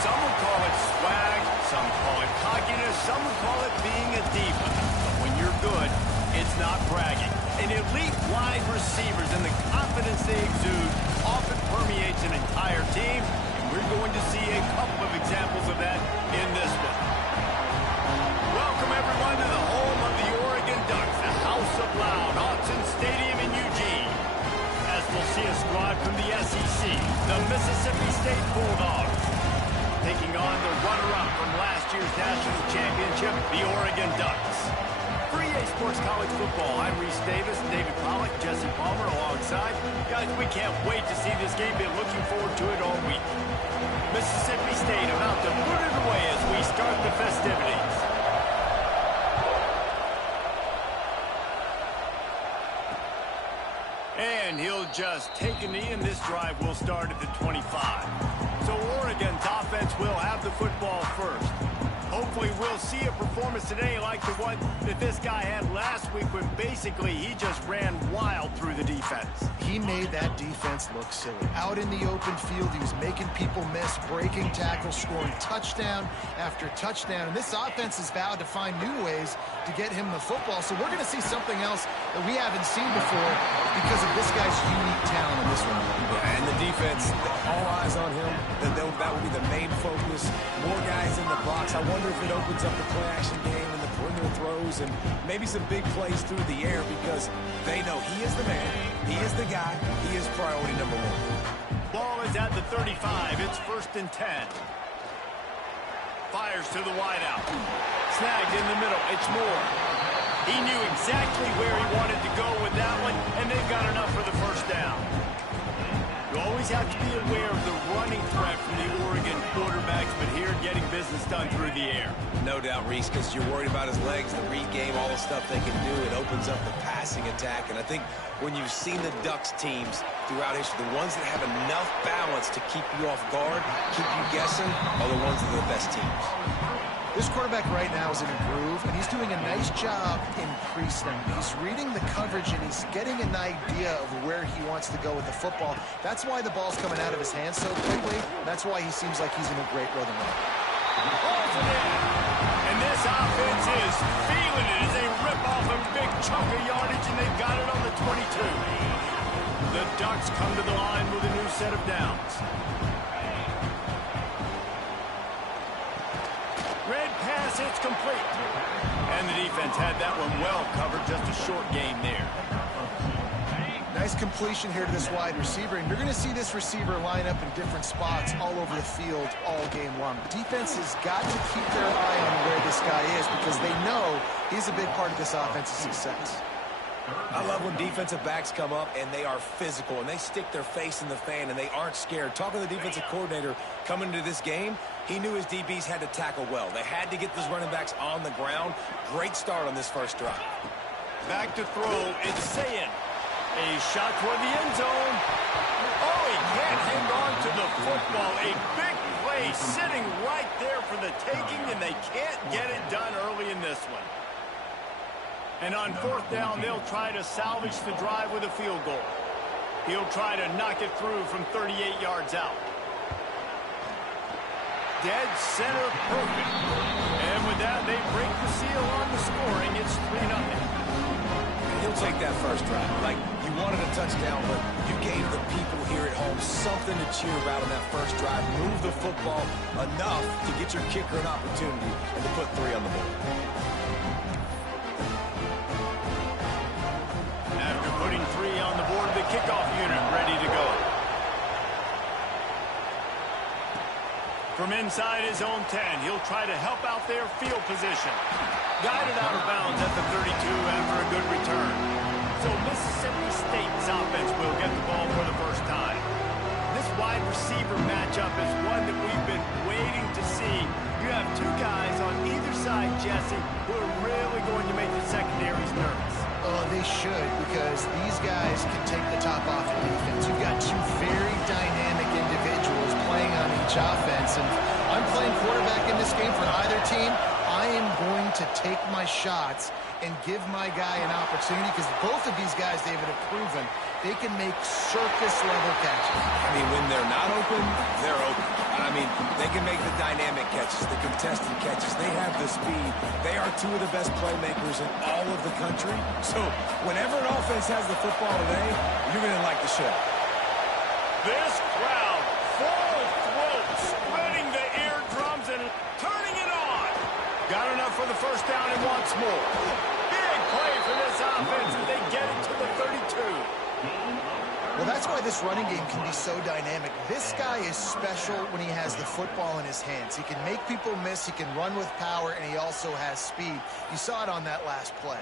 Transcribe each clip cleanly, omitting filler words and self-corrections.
Some would call it swag, some call it cockiness, some would call it being a diva. But when you're good, it's not bragging. An elite wide receivers and the confidence they exude often permeates an entire team, and we're going to see a couple of examples of that in this one. Welcome, everyone, to the home of the Oregon Ducks, the House of Loud, Autzen Stadium in Eugene. As we'll see a squad from the SEC, the Mississippi State Bulldogs, taking on the runner-up from last year's national championship, the Oregon Ducks. For EA Sports College Football, I'm Reese Davis, David Pollack, Jesse Palmer alongside. Guys, we can't wait to see this game. Been looking forward to it all week. Mississippi State about to put it away as we start the festivities. And he'll just take a knee, and this drive will start at the 25. So Oregon's offense will have the football first. Hopefully we'll see a performance today like the one that this guy had last week when basically he just ran wild through the defense. He made that defense look silly. Out in the open field, he was making people miss, breaking tackles, scoring touchdown after touchdown. And this offense has vowed to find new ways to get him the football. So we're going to see something else that we haven't seen before because of this guy's unique talent in this one. And the defense, all eyes on him. That will be the main focus. More guys in the box. I wonder if it opens up the play-action game and the perimeter throws and maybe some big plays through the air because they know he is the man, he is the guy, he is priority number one. Ball is at the 35. It's 1st and 10. Fires to the wideout. Snagged in the middle. It's Moore. He knew exactly where he wanted to go with that one, and they've got enough for the first down. You always have to be aware of the running threat from the Oregon quarterbacks, but here getting business done through the air. No doubt, Reese, because you're worried about his legs, the read game, all the stuff they can do. It opens up the passing attack. And I think when you've seen the Ducks teams throughout history, the ones that have enough balance to keep you off guard, keep you guessing, are the ones that are the best teams. This quarterback right now is in a groove, and he's doing a nice job in pre-snap. He's reading the coverage, and he's getting an idea of where he wants to go with the football. That's why the ball's coming out of his hands so quickly. That's why he seems like he's in a great rhythm now. And this offense is feeling it as they rip off a big chunk of yardage, and they've got it on the 22. The Ducks come to the line with a new set of downs. Red pass, it's complete. And the defense had that one well covered, just a short gain there. Nice completion here to this wide receiver, and you're going to see this receiver line up in different spots all over the field all game long. Defense has got to keep their eye on where this guy is because they know he's a big part of this offense's success. I love when defensive backs come up and they are physical and they stick their face in the fan and they aren't scared. Talking to the defensive coordinator coming into this game, he knew his DBs had to tackle well. They had to get those running backs on the ground. Great start on this first drive. Back to throw, it's Sayin. A shot toward the end zone. Oh, he can't hang on to the football. A big play sitting right there for the taking, and they can't get it done early in this one. And on 4th down, they'll try to salvage the drive with a field goal. He'll try to knock it through from 38 yards out. Dead center perfect. And with that, they break the seal on the scoring. It's 3-0. He'll take that first drive. Like, you wanted a touchdown, but you gave the people here at home something to cheer about on that first drive. Move the football enough to get your kicker an opportunity and to put 3 on the board. After putting 3 on the board, the kickoff unit ready to go. From inside his own 10, he'll try to help out their field position. Guided out of bounds at the 32 after a good return. So Mississippi State's offense will get the ball for the first time. This wide receiver matchup is one that we've been waiting to see. You have 2 guys on either side, Jesse, who are really going to make the secondaries nervous. Oh, they should, because these guys can take the top off the defense. You've got 2 very dynamic individuals playing on each offense, and I'm playing quarterback in this game for either team. I am going to take my shots and give my guy an opportunity, because both of these guys, David, have proven they can make circus-level catches. I mean, when they're not open, they're open. I mean, they can make the dynamic catches, the contested catches. They have the speed. They are two of the best playmakers in all of the country. So whenever an offense has the football today, you're going to like the show. This crowd, full throat, spreading the eardrums and turning it on. Got enough for the first down and wants more. Big play for this offense as they get it to the 32. Well, that's why this running game can be so dynamic. This guy is special when he has the football in his hands. He can make people miss, he can run with power, and he also has speed. You saw it on that last play.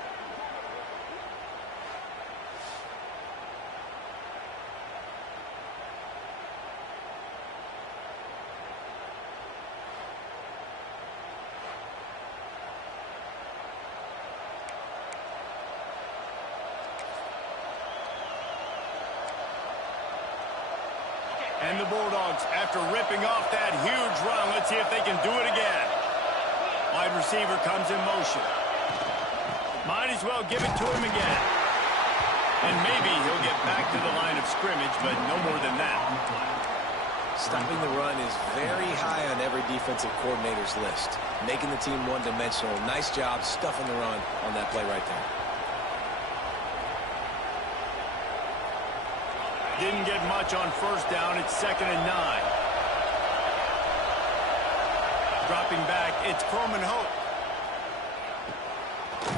And the Bulldogs, after ripping off that huge run, let's see if they can do it again. Wide receiver comes in motion. Might as well give it to him again. And maybe he'll get back to the line of scrimmage, but no more than that. Stopping the run is very high on every defensive coordinator's list. Making the team one-dimensional. Nice job stuffing the run on that play right there. Didn't get much on first down. It's 2nd and 9. Dropping back, it's Coleman Hope.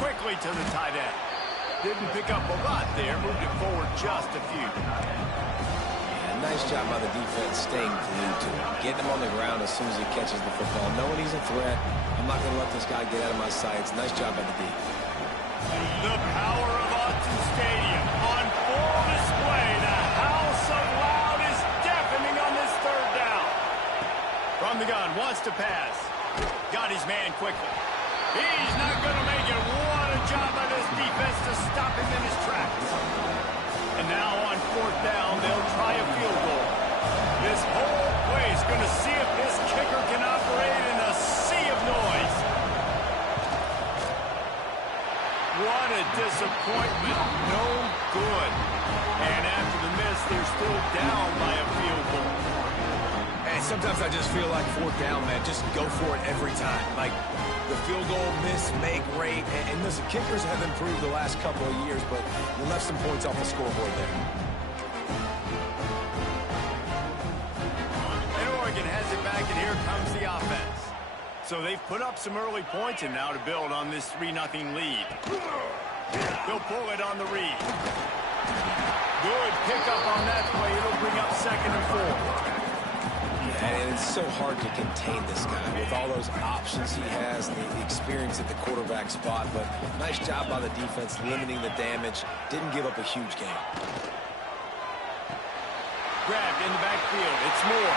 Quickly to the tight end. Didn't pick up a lot there. Moved it forward just a few. Yeah, nice job by the defense staying glued to him. Getting him on the ground as soon as he catches the football. Knowing he's a threat, I'm not going to let this guy get out of my sights. Nice job by the D. The power of Autzen Stadium on full display. The house of loud is deafening on this 3rd down. From the gun, wants to pass. Got his man quickly. He's not going to make it. What a job by this defense to stop him in his tracks. And now on 4th down, they'll try a field goal. This whole place going to see if this kicker can operate in a sea of noise. What a disappointment. No good. And after the miss, they're still down by a field goal. And sometimes I just feel like 4th down, man. Just go for it every time. Like the field goal, miss, make, rate. And listen, kickers have improved the last couple of years, but they left some points off the scoreboard there. And Oregon has it back, and here comes the offense. So they've put up some early points, and now to build on this 3-0 lead. They'll pull it on the read. Good pickup on that play. It'll bring up 2nd and 4. And it's so hard to contain this guy with all those options he has, the experience at the quarterback spot. But nice job by the defense limiting the damage. Didn't give up a huge game. Grabbed in the backfield. It's Moore.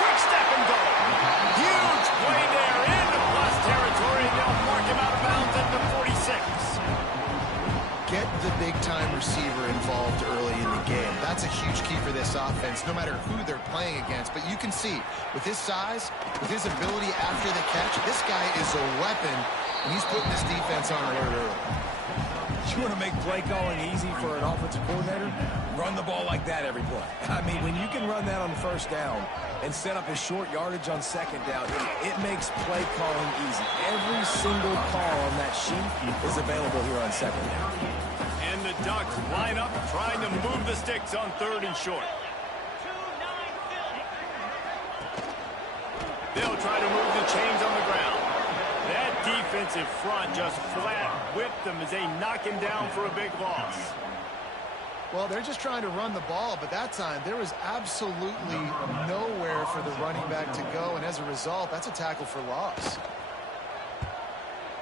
Quick step and go. Huge play there into plus territory. They'll mark him out of bounds at the 46. Get the big-time receiver involved early in the game. That's a huge key for this offense, no matter who they're playing against. But you can see, with his size, with his ability after the catch, this guy is a weapon, and he's putting this defense on alert early. You want to make play calling easy for an offensive coordinator? Run the ball like that every play. I mean, when you can run that on 1st down and set up a short yardage on 2nd down, it makes play calling easy. Every single call on that sheet is available here on 2nd down. And the Ducks line up trying to move the sticks on 3rd and short. They'll try to move the chains on the ground. That defensive front just flat whipped them as they knock him down for a big loss. Well, they're just trying to run the ball, but that time there was absolutely nowhere for the running back to go, and as a result, that's a tackle for loss.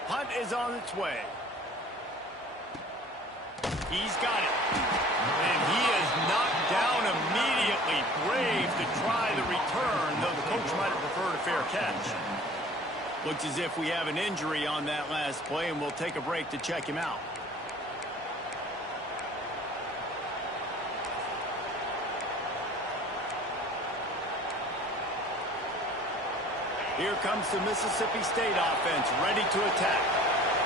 Hunt is on its way. He's got it. And he is knocked down immediately. Brave to try the return, though the coach might have preferred a fair catch. Looks as if we have an injury on that last play, and we'll take a break to check him out. Here comes the Mississippi State offense, ready to attack.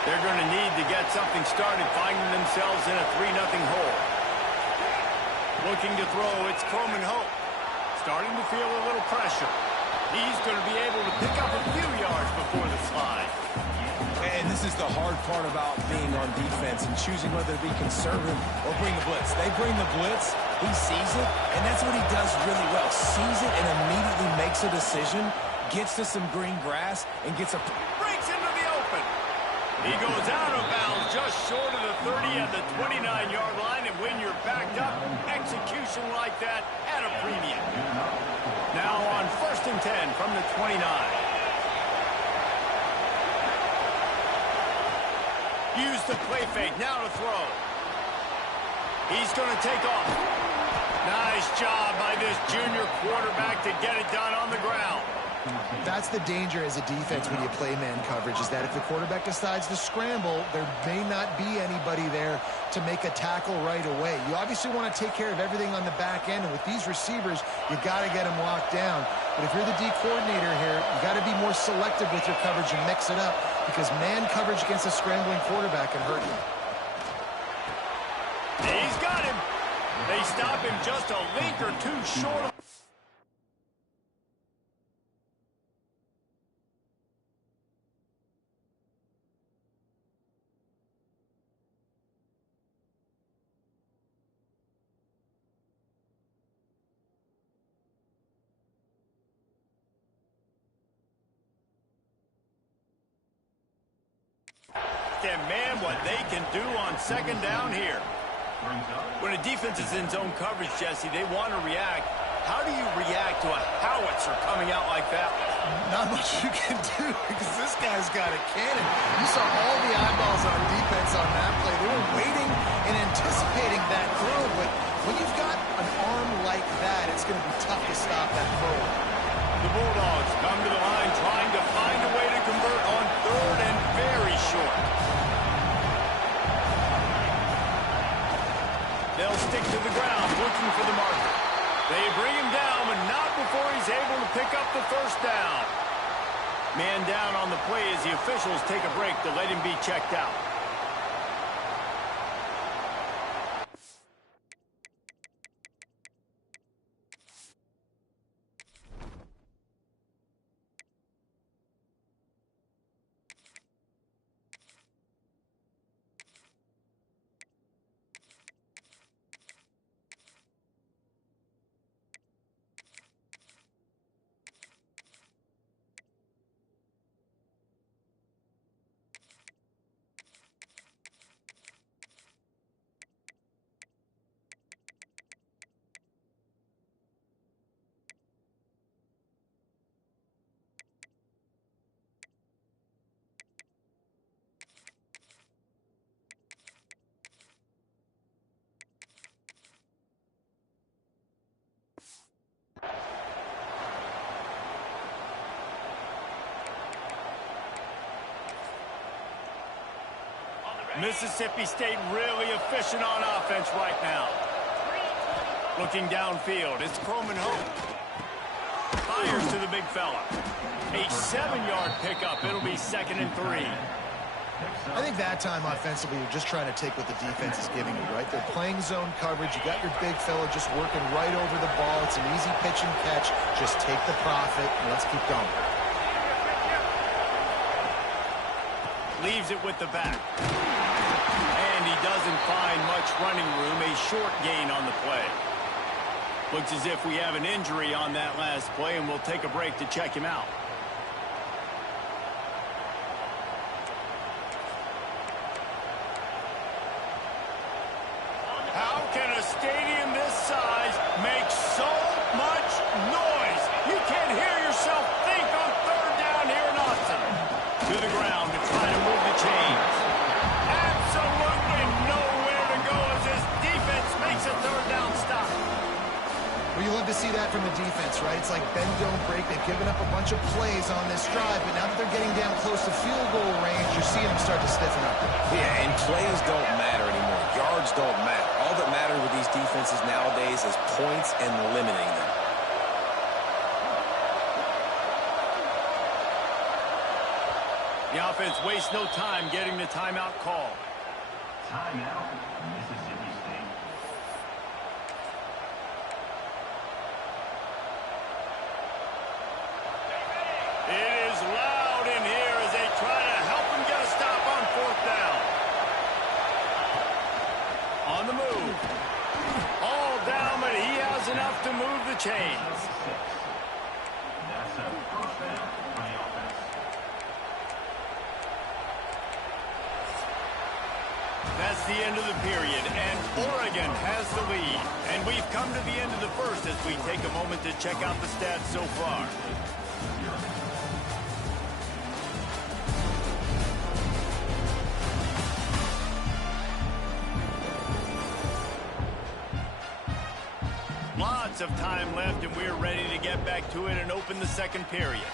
They're going to need to get something started, finding themselves in a 3-0 hole. Looking to throw, it's Coleman Hope. Starting to feel a little pressure. He's going to be able to pick up a few yards before the slide. And this is the hard part about being on defense and choosing whether to be conservative or bring the blitz. They bring the blitz, he sees it, and that's what he does really well. Sees it and immediately makes a decision, gets to some green grass, and gets a... Breaks into the open. He goes out of bounds just short of the 30 at the 29-yard line, and when you're backed up, execution like that at a premium. Now on 1st and 10 from the 29. Use the play fake, now to throw. He's going to take off. Nice job by this junior quarterback to get it done on the ground. That's the danger as a defense when you play man coverage, is that if the quarterback decides to scramble, there may not be anybody there to make a tackle right away. You obviously want to take care of everything on the back end, and with these receivers, you got to get them locked down. But if you're the D coordinator here, you got to be more selective with your coverage and mix it up, because man coverage against a scrambling quarterback can hurt you. He's got him. They stop him just a link or two short. And man, what they can do on 2nd down here. When a defense is in zone coverage, Jesse, they want to react. How do you react to a howitzer coming out like that? Not much you can do, because this guy's got a cannon. You saw all the eyeballs on defense on that play. They were waiting and anticipating that throw, but when you've got an arm like that, it's going to be tough to stop that throw. The Bulldogs come to the line trying to find a way to convert on 3rd and very short. They'll stick to the ground looking for the marker. They bring him down, but not before he's able to pick up the 1st down. Man down on the play as the officials take a break to let him be checked out. Mississippi State really efficient on offense right now. Looking downfield, it's Coleman Hope. Fires to the big fella. A 7-yard pickup. It'll be 2nd and 3. I think that time offensively, you're just trying to take what the defense is giving you, right? They're playing zone coverage. You got your big fella just working right over the ball. It's an easy pitch and catch. Just take the profit, and let's keep going. Leaves it with the back. And he doesn't find much running room. A short gain on the play. Looks as if we have an injury on that last play, and we'll take a break to check him out. How can a stadium this size make so much noise? You can't hear yourself think on 3rd down here in Austin. To the ground to try to move the chains. Absolutely nowhere to go as this defense makes a 3rd down stop. Well, you love to see that from the defense, right? It's like bend, don't break. They've given up a bunch of plays on this drive, but now that they're getting down close to field goal range, you're seeing them start to stiffen up. Yeah, and plays don't matter anymore. Yards don't matter. All that matters with these defenses nowadays is points and limiting them. The offense wastes no time getting the timeout call. Timeout, Mississippi State. It is loud in here as they try to help him get a stop on 4th down. On the move. All down, but he has enough to move the chains. That's a first down for the offense. That's the end of the period, and Oregon has the lead. And we've come to the end of the first as we take a moment to check out the stats so far. Lots of time left, and we're ready to get back to it and open the second period.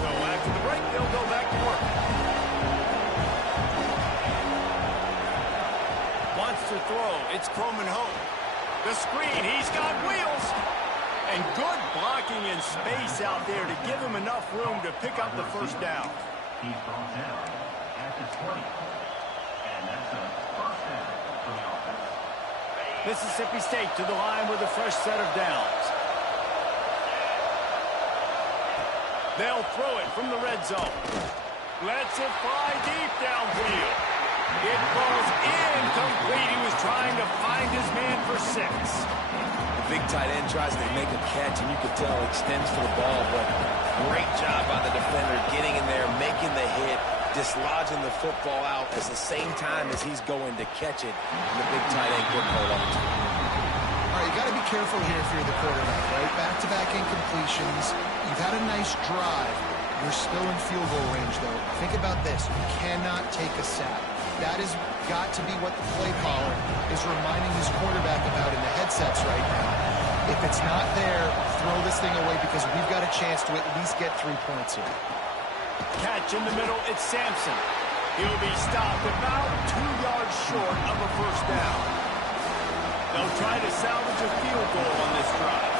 So after the break, they'll go back to work. Wants to throw. It's Croman home. The screen. He's got wheels. And good blocking in space out there to give him enough room to pick up the first down. He's brought down at the 20. And that's a first down for the offense. Mississippi State to the line with a fresh set of downs. They'll throw it from the red zone. Lets it fly deep downfield. It falls incomplete. He was trying to find his man for 6. Big tight end tries to make a catch, and you can tell extends for the ball, but great job by the defender getting in there, making the hit, dislodging the football out at the same time as he's going to catch it, and the big tight end couldn't hold on to it. All right, you got to be careful here if you're the quarterback, right? Back-to-back incompletions. You've had a nice drive. You're still in field goal range, though. Think about this. You cannot take a sack. That has got to be what the play caller is reminding his quarterback about in the headsets right now. If it's not there, throw this thing away because we've got a chance to at least get 3 points here. Catch in the middle, it's Sampson. He'll be stopped about 2 yards short of a first down. They'll try to salvage a field goal on this drive.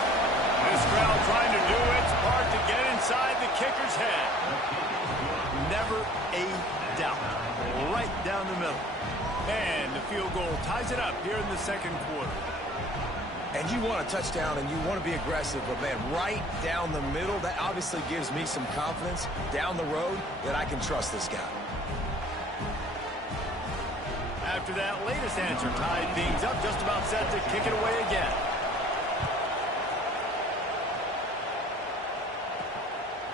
This crowd trying to do its part to get inside the kicker's head. Never a doubt. Right down the middle. And the field goal ties it up here in the second quarter. And you want a touchdown and you want to be aggressive, but man, right down the middle, that obviously gives me some confidence down the road that I can trust this guy. After that latest answer tied things up, just about set to kick it away again.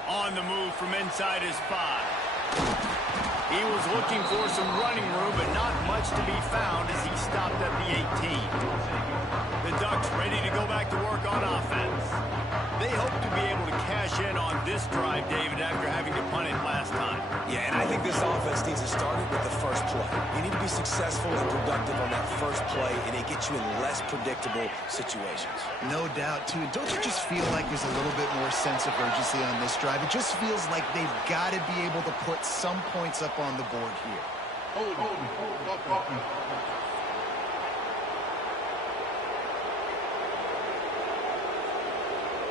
On the move from inside his 5. He was looking for some running room, but not much to be found as he stopped at the 18. The Ducks ready to go back to work on offense. They hope to be able to cash in on this drive, David, after having to punt it last time. Yeah, and I think this offense needs to start it with the first play. You need to be successful and productive on that first play, and it gets you in less predictable situations. No doubt, too. Don't you just feel like there's a little bit more sense of urgency on this drive? It just feels like they've got to be able to put some points up on the board here.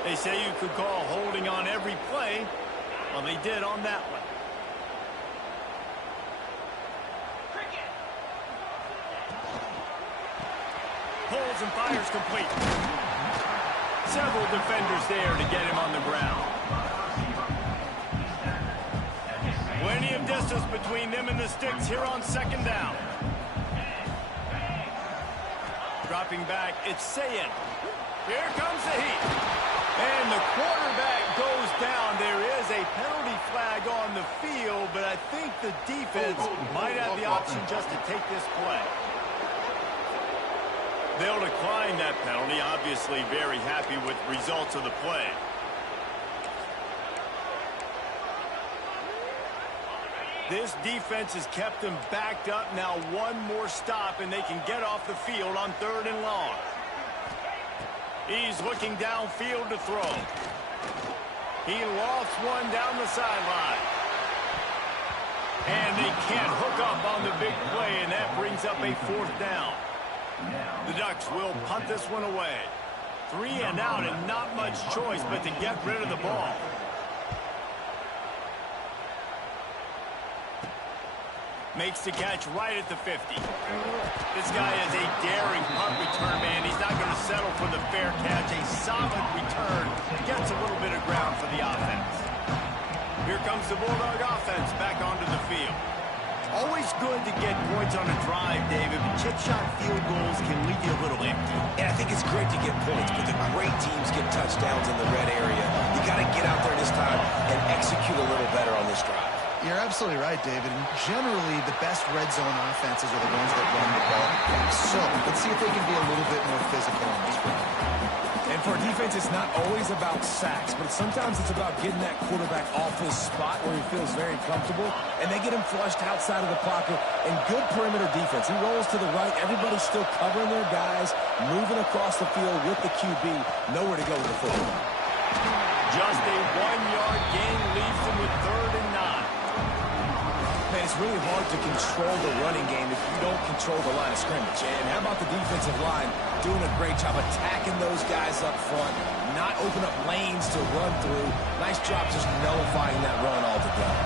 They say you could call holding on every play. Well, they did on that one. Pulls and fires complete. Several defenders there to get him on the ground. Plenty of distance between them and the sticks here on second down. Dropping back, it's Sayin. Here comes the heat. And the quarterback goes down. There is a penalty flag on the field, but I think the defense might have the option just to take this play. They'll decline that penalty, obviously very happy with the results of the play. This defense has kept them backed up. Now one more stop, and they can get off the field on 3rd and long. He's looking downfield to throw. He lofts one down the sideline. And they can't hook up on the big play, and that brings up a 4th down. The Ducks will punt this one away. 3 and out, and not much choice but to get rid of the ball. Makes the catch right at the 50. This guy is a daring punt return man. He's not going to settle for the fair catch. A solid return. Gets a little bit of ground for the offense. Here comes the Bulldog offense back onto the field. Always good to get points on a drive, David, but chip shot field goals can leave you a little empty. And I think it's great to get points, but the great teams get touchdowns in the red area. You got to get out there this time and execute a little better on this drive. You're absolutely right, David. And generally, the best red zone offenses are the ones that run the ball. So let's see if they can be a little bit more physical on this drive. And for defense, it's not always about sacks, but sometimes it's about getting that quarterback off his spot where he feels very comfortable, and they get him flushed outside of the pocket. And good perimeter defense. He rolls to the right. Everybody's still covering their guys, moving across the field with the QB. Nowhere to go with the football. Just a 1-yard gain leaves them with 3rd and 9. Man, it's really hard to control the running game if you don't control the line of scrimmage. And how about the defensive line doing a great job attacking those guys up front, not open up lanes to run through. Nice job just nullifying that run altogether.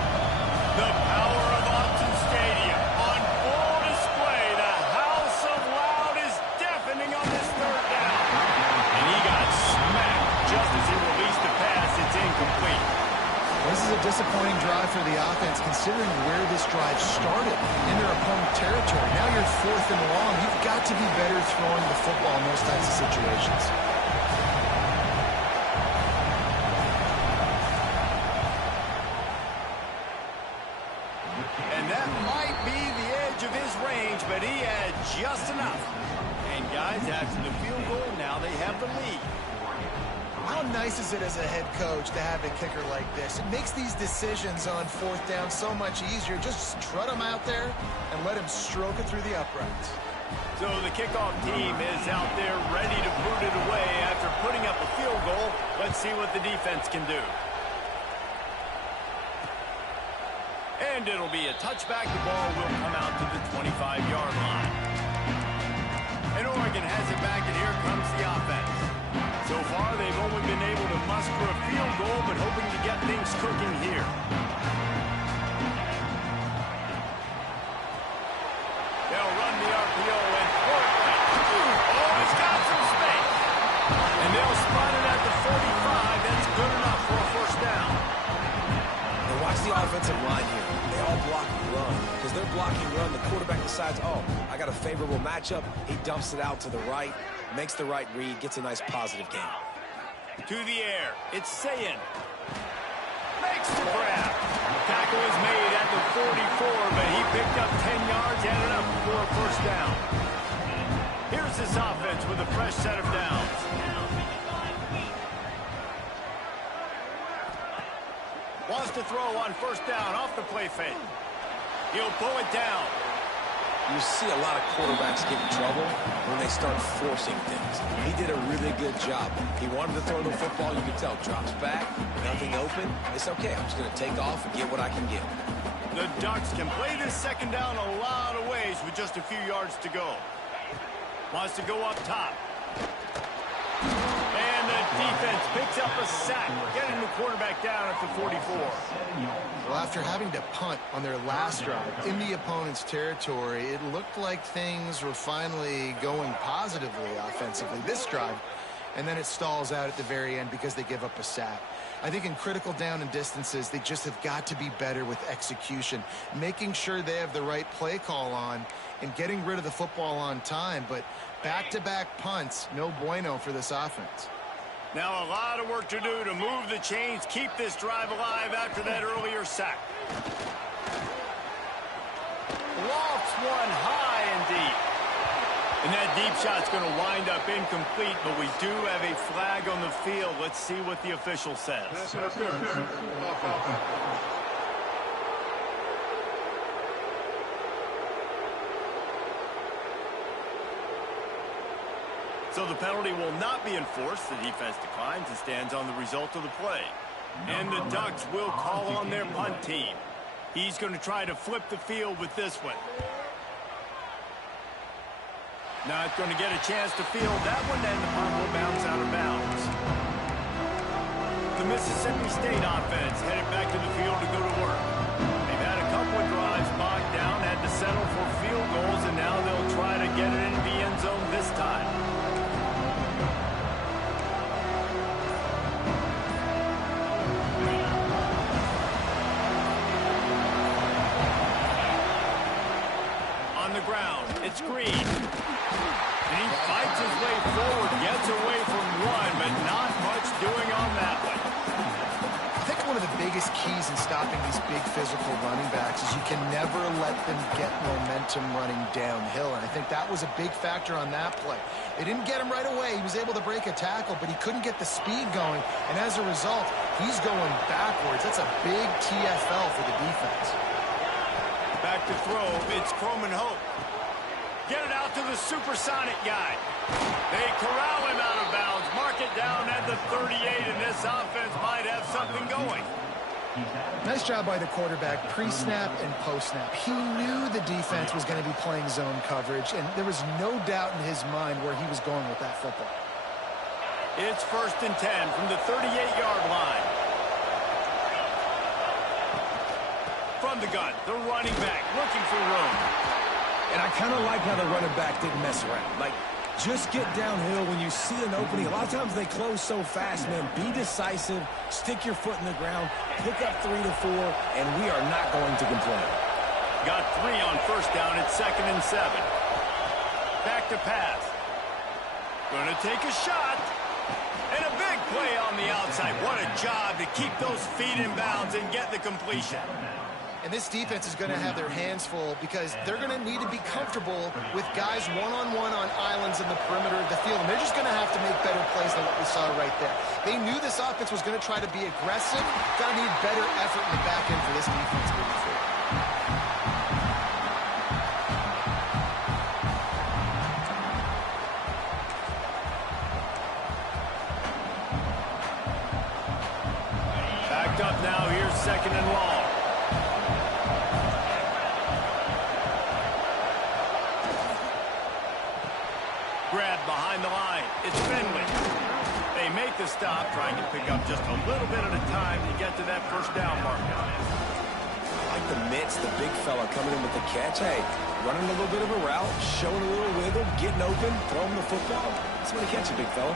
The power of Autzen Stadium on full display. The house of loud is deafening on this 3rd down. And he got smacked just as he released the pass. It's incomplete. This is a disappointing drive for the offense, considering where this drive started, in their opponent territory. Now you're 4th and long. You've got to be better throwing the football in those types of situations. And that might be the edge of his range, but he had just enough. And guys, after the field goal, now they have the lead. How nice is it as a head coach to have a kicker like this? It makes these decisions on 4th down so much easier. Just strut him out there and let him stroke it through the uprights. So the kickoff team is out there ready to boot it away after putting up a field goal. Let's see what the defense can do. And it'll be a touchback. The ball will come out to the 25-yard line. And Oregon has it back, and here comes the offense. So far, they've only been able to muster a field goal, but hoping to get things cooking here. They'll run the RPO and throw it right. Oh, he's got some space. And they'll spot it at the 45. That's good enough for a 1st down. And watch the offensive line here. They all block and run. Because they're blocking run, the quarterback decides, oh, I got a favorable matchup. He dumps it out to the right. Makes the right read, gets a nice positive gain. To the air, it's Sayin. Makes the grab. Tackle is made at the 44, but he picked up 10 yards, added up for a 1st down. Here's this offense with a fresh set of downs. Wants to throw on 1st down off the play fake. He'll pull it down. You see a lot of quarterbacks get in trouble when they start forcing things. He did a really good job. He wanted to throw the football. You can tell. Drops back, nothing open. It's okay. I'm just going to take off and get what I can get. The Ducks can play this 2nd down a lot of ways with just a few yards to go. Wants to go up top. And the defense picks up a sack, getting the quarterback down at the 44. Well, after having to punt on their last drive in the opponent's territory, it looked like things were finally going positively offensively this drive, and then it stalls out at the very end because they give up a sack. I think in critical down and distances, they just have got to be better with execution, making sure they have the right play call on and getting rid of the football on time. But back-to-back punts, no bueno for this offense. Now a lot of work to do to move the chains, keep this drive alive after that earlier sack. Lofts one high and deep. And that deep shot's going to wind up incomplete, but we do have a flag on the field. Let's see what the official says. So the penalty will not be enforced. The defense declines and stands on the result of the play. And the Ducks will call on their punt team. He's going to try to flip the field with this one. Not going to get a chance to field that one, and the ball will bounce out of bounds. The Mississippi State offense headed back to the field to go to work. They've had a couple of drives bogged down, had to settle for field goals, and now they'll try to get it into the end zone this time. On the ground, it's Green. And he fights his way forward, gets away from one, but not much doing on that one. I think one of the biggest keys in stopping these big physical running backs is you can never let them get momentum running downhill, and I think that was a big factor on that play. They didn't get him right away. He was able to break a tackle, but he couldn't get the speed going, and as a result, he's going backwards. That's a big TFL for the defense. Back to throw, it's Croman Hope. Get it out to the supersonic guy. They corral him out of bounds, mark it down at the 38, and this offense might have something going. Nice job by the quarterback, pre-snap and post-snap. He knew the defense was going to be playing zone coverage, and there was no doubt in his mind where he was going with that football. It's 1st and 10 from the 38-yard line. From the gun, the running back looking for room. And I kind of like how the running back didn't mess around. Like, just get downhill when you see an opening. A lot of times they close so fast, man. Be decisive, stick your foot in the ground, pick up 3 to 4, and we are not going to complain. Got 3 on 1st down. It's 2nd and 7. Back to pass. Gonna take a shot. And a big play on the outside. What a job to keep those feet in bounds and get the completion. And this defense is going to have their hands full because they're going to need to be comfortable with guys one-on-one on islands in the perimeter of the field. And they're just going to have to make better plays than what we saw right there. They knew this offense was going to try to be aggressive. Got to need better effort in the back end for this defense moving forward. Backed up now. Here's 2nd and long. Grab behind the line. It's Finley. They make the stop, trying to pick up just a little bit at a time to get to that 1st down marker. I like the mitts, the big fella coming in with the catch. Hey, running a little bit of a route, showing a little wiggle, getting open, throwing the football. That's when he catch it, big fella.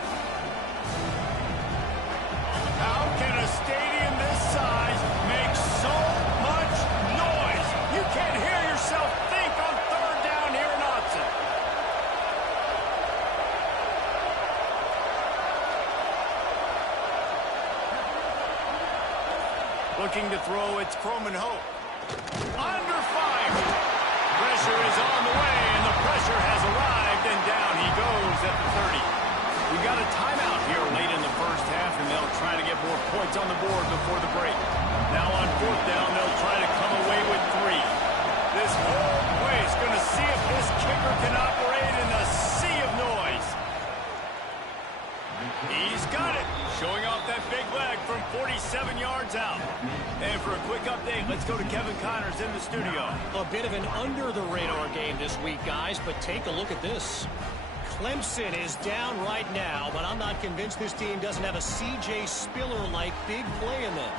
How can a stadium this size make so much noise? You can't hear yourself think on 3rd down here in Autzen. Looking to throw, it's Croman Hope. Under fire. Pressure is on the way, and the pressure has arrived, and down he goes at the 30. We got a timeout here late in the 1st half, and they'll try to get more points on the board before the break. Now on 4th down, they'll try to come away with 3. This whole place going to see if this kicker can operate in the sea of noise. He's got it, showing off that big leg from 47 yards out. And for a quick update, let's go to Kevin Connors in the studio. A bit of an under-the-radar game this week, guys, but take a look at this. Clemson is down right now, but I'm not convinced this team doesn't have a C.J. Spiller-like big play in them.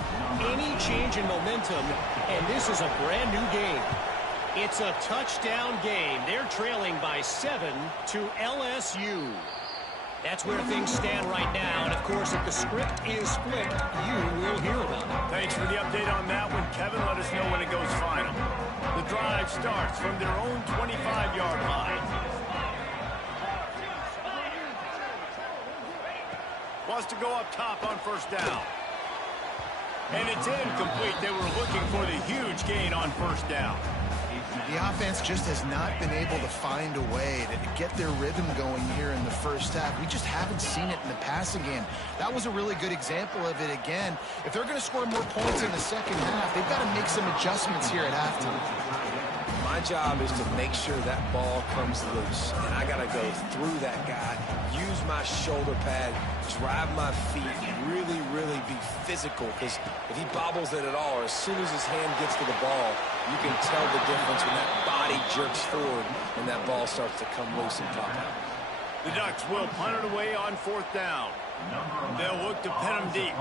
Any change in momentum, and this is a brand-new game. It's a touchdown game. They're trailing by 7 to LSU. That's where things stand right now, and of course, if the script is flipped, you will hear about it. Thanks for the update on that one, Kevin. Let us know when it goes final. The drive starts from their own 25-yard line. Wants to go up top on 1st down. And it's incomplete. They were looking for the huge gain on 1st down. The offense just has not been able to find a way to get their rhythm going here in the 1st half. We just haven't seen it in the passing game. That was a really good example of it again. If they're going to score more points in the 2nd half, they've got to make some adjustments here at halftime. My job is to make sure that ball comes loose, and I got to go through that guy, use my shoulder pad, drive my feet, really, really be physical, because if he bobbles it at all, or as soon as his hand gets to the ball, you can tell the difference when that body jerks forward and that ball starts to come loose and pop out. The Ducks will punt it away on 4th down. They'll look to pin him deep.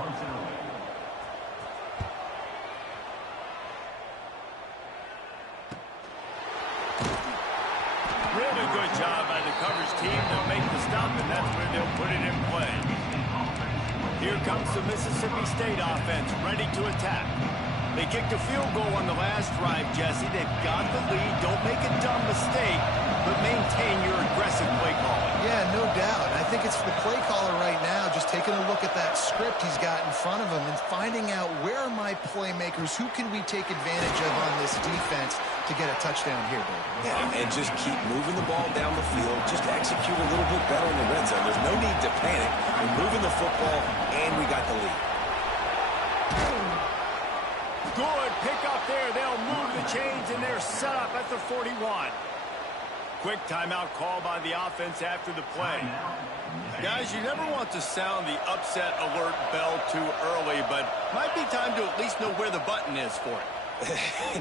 Really good job by the coverage team to make the stop, and that's where they'll put it in play. Here comes the Mississippi State offense, ready to attack. They kicked a field goal on the last drive, Jesse. They've got the lead. Don't make a dumb mistake, but maintain your aggressive play calling. Yeah, no doubt. I think it's the play caller right now just taking a look at that script he's got in front of him and finding out where are my playmakers, who can we take advantage of on this defense to get a touchdown here, baby. Yeah, and just keep moving the ball down the field. Just execute a little bit better in the red zone. There's no need to panic. We're moving the football, and we got the lead. Good pick up there. They'll move the chains, and they're set up at the 41. Quick timeout call by the offense after the play. Guys, you never want to sound the upset alert bell too early, but might be time to at least know where the button is for it.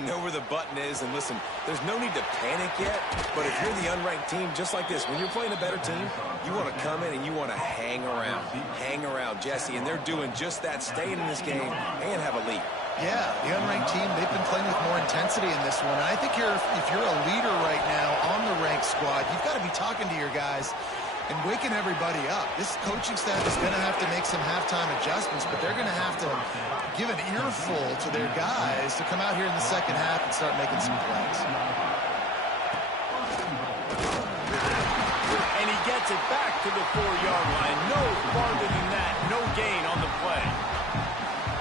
Know where the button is, and listen, there's no need to panic yet, but if you're the unranked team, just like this, when you're playing a better team, you want to come in and you want to hang around, Jesse, and they're doing just that, staying in this game and have a lead. Yeah, the unranked team, they've been playing with more intensity in this one. And I think if you're a leader right now on the ranked squad, you've got to be talking to your guys and waking everybody up. This coaching staff is going to have to make some halftime adjustments, but they're going to have to give an earful to their guys to come out here in the second half and start making some plays. And he gets it back to the 4-yard line. No farther than that. No gain on the play.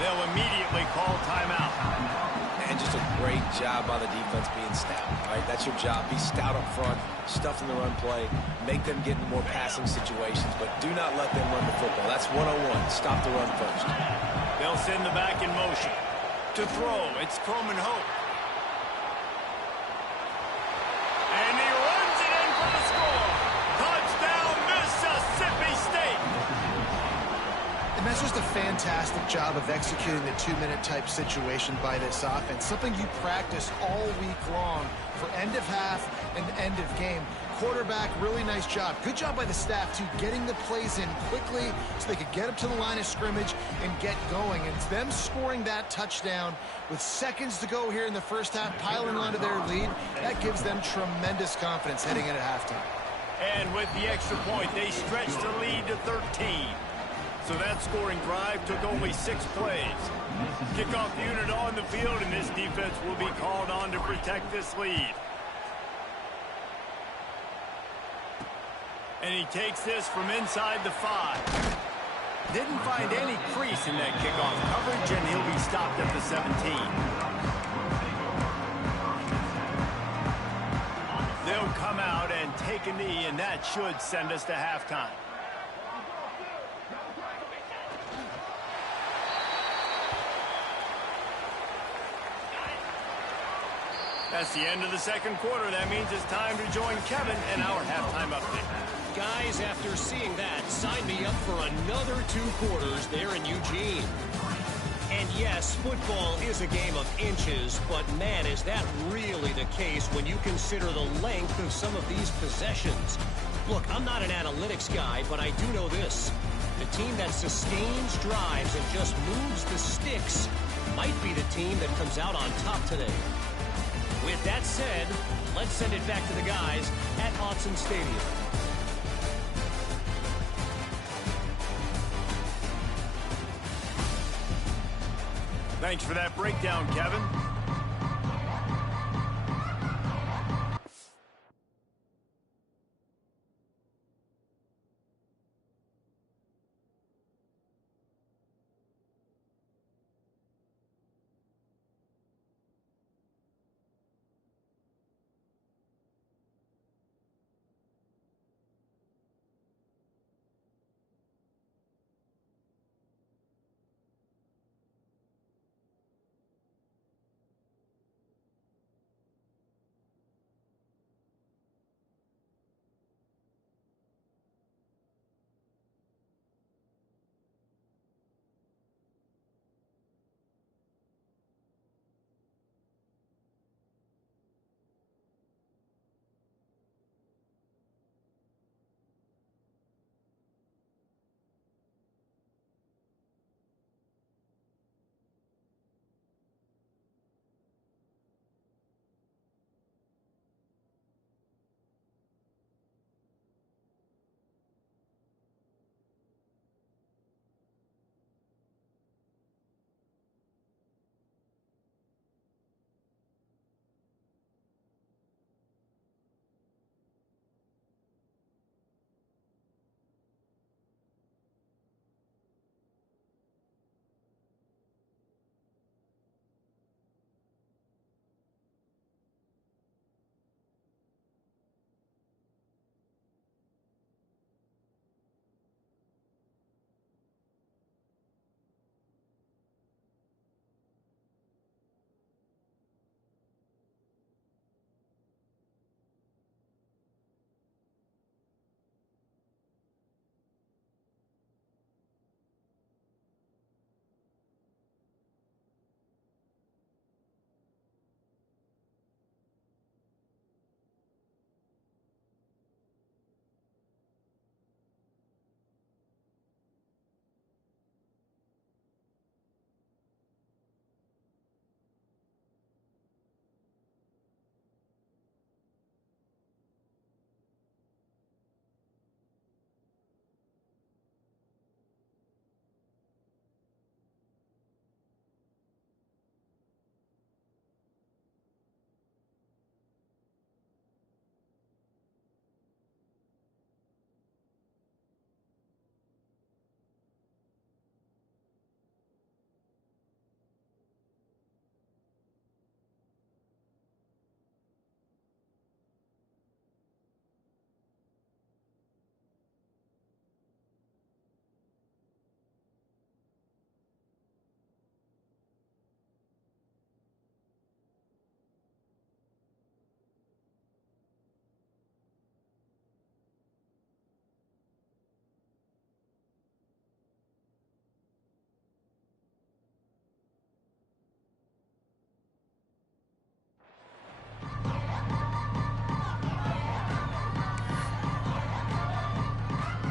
They'll immediately call timeout. And just a great job by the defense being stout. All right, that's your job. Be stout up front, stuff in the run play, make them get in more passing situations, but do not let them run the football. That's 101. Stop the run first. They'll send the back in motion. To throw, it's Coleman Hope. And he runs it in for the score. Touchdown, Mississippi State. And that's just a fantastic job of executing the 2-minute type situation by this offense. Something you practice all week long for end of half and end of game. Quarterback, really nice job. Good job by the staff, too, getting the plays in quickly so they could get up to the line of scrimmage and get going. And it's them scoring that touchdown with seconds to go here in the first half, piling onto their lead. That gives them tremendous confidence heading into halftime. And with the extra point, they stretch the lead to 13. So that scoring drive took only 6 plays. Kickoff unit on the field, and this defense will be called on to protect this lead. And he takes this from inside the 5. Didn't find any crease in that kickoff coverage, and he'll be stopped at the 17. They'll come out and take a knee, and that should send us to halftime. That's the end of the second quarter. That means it's time to join Kevin in our halftime update. Guys, after seeing that, sign me up for another 2 quarters there in Eugene. And yes, football is a game of inches, but man, is that really the case when you consider the length of some of these possessions. Look, I'm not an analytics guy, but I do know this. The team that sustains drives and just moves the sticks might be the team that comes out on top today. With that said, let's send it back to the guys at Autzen Stadium. Thanks for that breakdown, Kevin.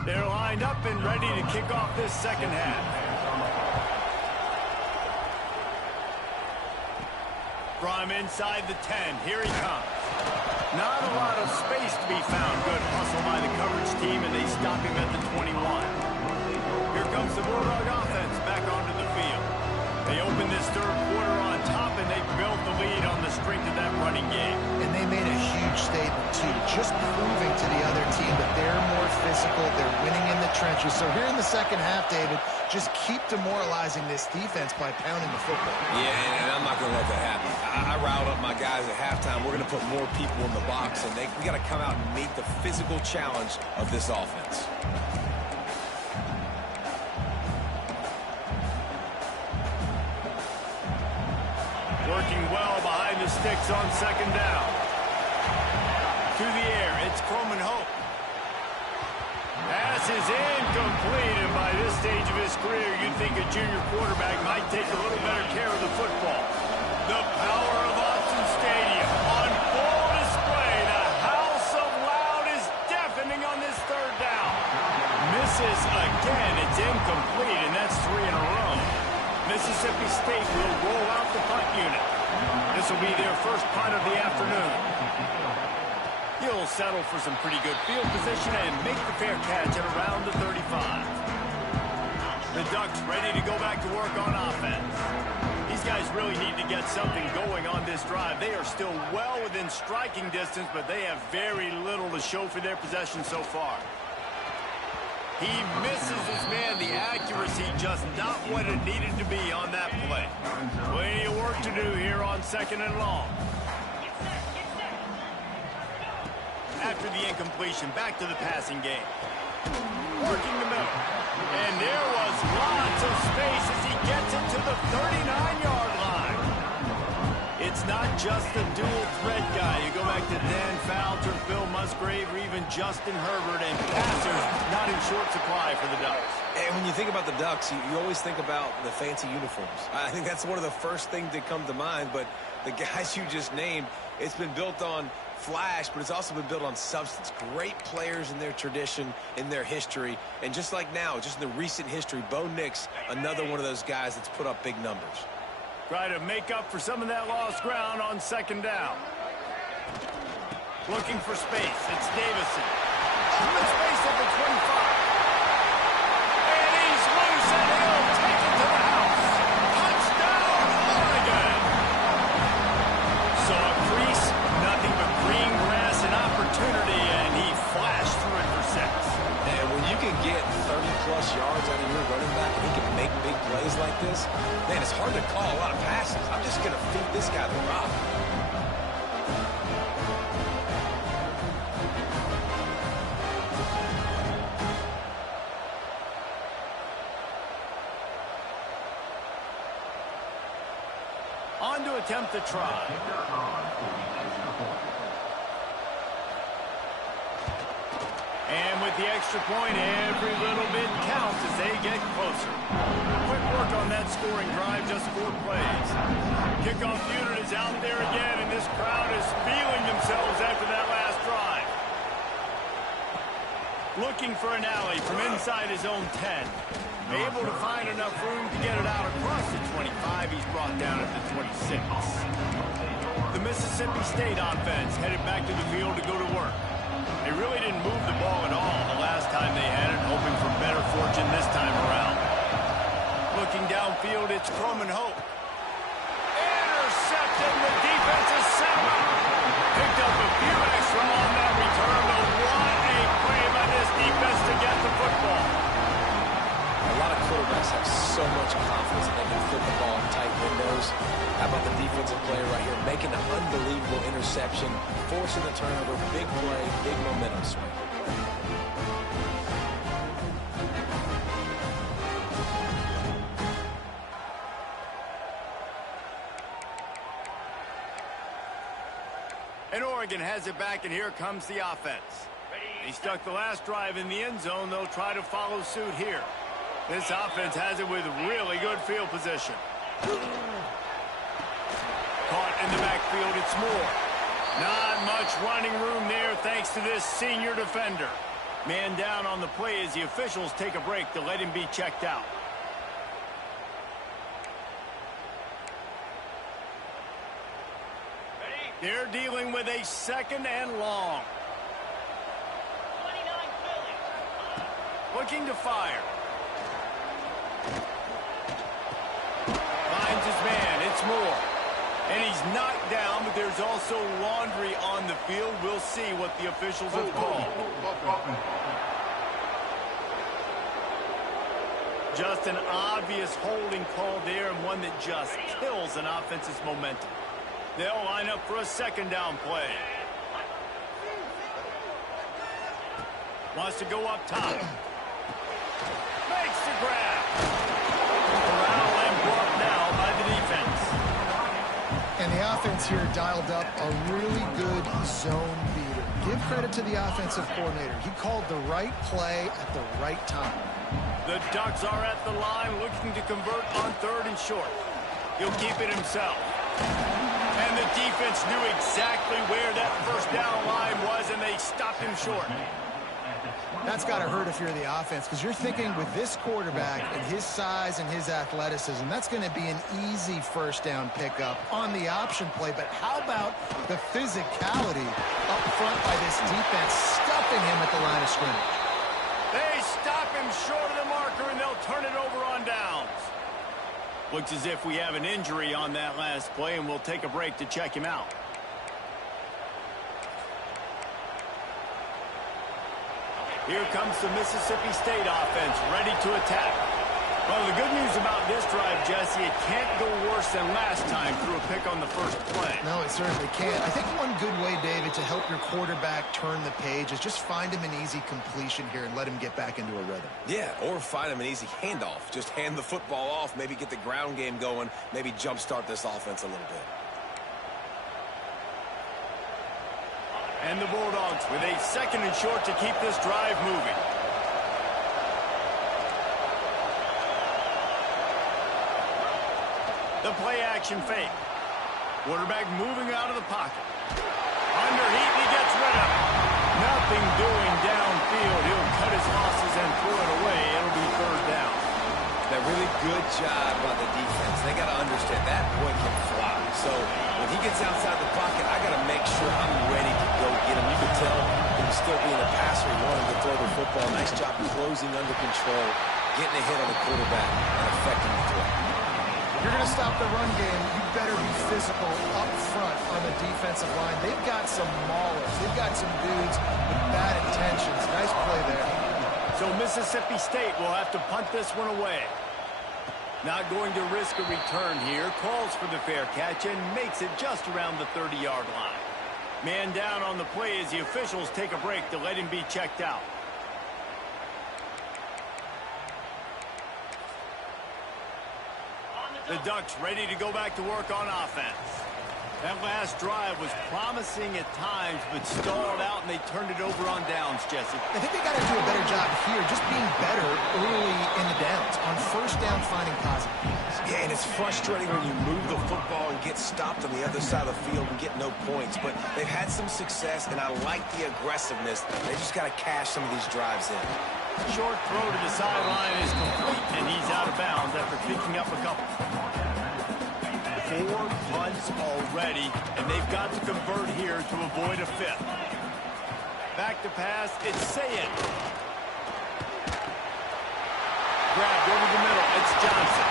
They're lined up and ready to kick off this second half. From inside the 10, here he comes. Not a lot of space to be found. Good hustle by the coverage team, and they stop him at the 21. Here comes the Bulldog offense back onto the field. They open this third quarter on top, and they built the lead on the strength of that running game. And they made a huge statement, too, just proving to the other team that they're more physical, they're winning in the trenches. So here in the second half, David, just keep demoralizing this defense by pounding the football. Yeah, and I'm not going to let that happen. I riled up my guys at halftime. We're going to put more people in the box, and we got to come out and meet the physical challenge of this offense. Working well behind the sticks on second down. To the air, it's Coleman Hope. Pass is incomplete, and by this stage of his career, you'd think a junior quarterback might take a little better care of the football. The power of Autzen Stadium on full display. The house of loud is deafening on this third down. Misses again. It's incomplete, and that's 3 in a row. Mississippi State will roll out the punt unit. This will be their first punt of the afternoon. He'll settle for some pretty good field position and make the fair catch at around the 35. The Ducks ready to go back to work on offense. These guys really need to get something going on this drive. They are still well within striking distance, but they have very little to show for their possession so far. He misses his man. The accuracy just not what it needed to be on that play. Plenty of work to do here on second and long. After the incompletion, back to the passing game. Working the middle. And there was lots of space as he gets it to the 39-yard line. It's not just a dual threat guy. You go back to Dan Falter, Bill Musgrave, or even Justin Herbert, and passers not in short supply for the Ducks. And when you think about the Ducks, you always think about the fancy uniforms. I think that's one of the first things that come to mind, but the guys you just named, it's been built on flash, but it's also been built on substance. Great players in their tradition, in their history, and just like now, just in the recent history, Bo Nix, another one of those guys that's put up big numbers. Try to make up for some of that lost ground on second down. Looking for space. It's Davison. Open space at the 25. And he's loose, and he'll take it to the house. Touchdown, Oregon. Saw a crease, nothing but green grass and opportunity, and he flashed through it for 6. And when you can get 30-plus yards out of your running back and he can make big plays like this, man, it's hard to call a lot of passes. I'm just going to feed this guy the rock. On to attempt the try. And with the extra point, every little bit counts as they get closer. Quick work on that scoring drive, just 4 plays. Kickoff unit is out there again, and this crowd is feeling themselves after that last drive. Looking for an alley from inside his own 10. Able to find enough room to get it out across the 25. He's brought down at the 26. The Mississippi State offense headed back to the field to go to work. They really didn't move the ball at all the last time they had it, hoping for better fortune this time around. Looking downfield, it's Coleman Hope. Intercepted, the defense is set up. Picked up a few extra on that return, but what a play by this defense to get the football. A lot of quarterbacks have so much confidence that they can flip the ball in tight windows. How about the defensive player right here making an unbelievable interception, forcing the turnover, big play, big momentum swing. And Oregon has it back, and here comes the offense. They stuck the last drive in the end zone. They'll try to follow suit here. This offense has it with really good field position. Caught in the backfield, it's Moore. Not much running room there thanks to this senior defender. Man down on the play as the officials take a break to let him be checked out. They're dealing with a 2nd and long. Looking to fire. Finds his man. It's Moore. And he's knocked down, but there's also laundry on the field. We'll see what the officials have called. Just an obvious holding call there, and one that just kills an offense's momentum. They'll line up for a 2nd down play. Wants to go up top. Makes the grab. Corral and brought down by the defense. And the offense here dialed up a really good zone beater. Give credit to the offensive coordinator. He called the right play at the right time. The Ducks are at the line looking to convert on 3rd and short. He'll keep it himself. And the defense knew exactly where that 1st down line was, and they stopped him short. That's got to hurt if you're the offense, because you're thinking with this quarterback and his size and his athleticism, that's going to be an easy 1st down pickup on the option play. But how about the physicality up front by this defense, stuffing him at the line of scrimmage? They stop him short of the marker, and they'll turn it over on downs. Looks as if we have an injury on that last play, and we'll take a break to check him out. Here comes the Mississippi State offense, ready to attack. Well, the good news about this drive, Jesse, it can't go worse than last time through a pick on the 1st play. No, it certainly can't. I think one good way, David, to help your quarterback turn the page is just find him an easy completion here and let him get back into a rhythm. Yeah, or find him an easy handoff. Just hand the football off, maybe get the ground game going, maybe jumpstart this offense a little bit. And the Bulldogs with a 2nd and short to keep this drive moving. The play action fake. Quarterback moving out of the pocket. Under heat, he gets rid of it. Nothing doing downfield. He'll cut his losses and throw it away. It'll be 3rd down. That really good job by the defense. They got to understand that boy can fly. So when he gets outside the pocket, I got to make sure I'm ready to go get him. You can tell he was still being a passer. He wanted to throw the football. Nice job closing under control, getting a hit on the quarterback, and affecting the throw. If you're going to stop the run game, you better be physical up front on the defensive line. They've got some maulers. They've got some dudes with bad intentions. Nice play there. So Mississippi State will have to punt this one away. Not going to risk a return here. Calls for the fair catch and makes it just around the 30-yard line. Man down on the play as the officials take a break to let him be checked out. The Ducks ready to go back to work on offense. That last drive was promising at times, but stalled out, and they turned it over on downs, Jesse. I think they got to do a better job here, just being better early in the downs, on 1st down finding positive points. Yeah, and it's frustrating when you move the football and get stopped on the other side of the field and get no points. But they've had some success, and I like the aggressiveness. They just got to cash some of these drives in. Short throw to the sideline is complete, and he's out of bounds after picking up a couple. 4 punts already, and they've got to convert here to avoid a 5th. Back to pass, it's Sayed. Grabbed over the middle, it's Johnson.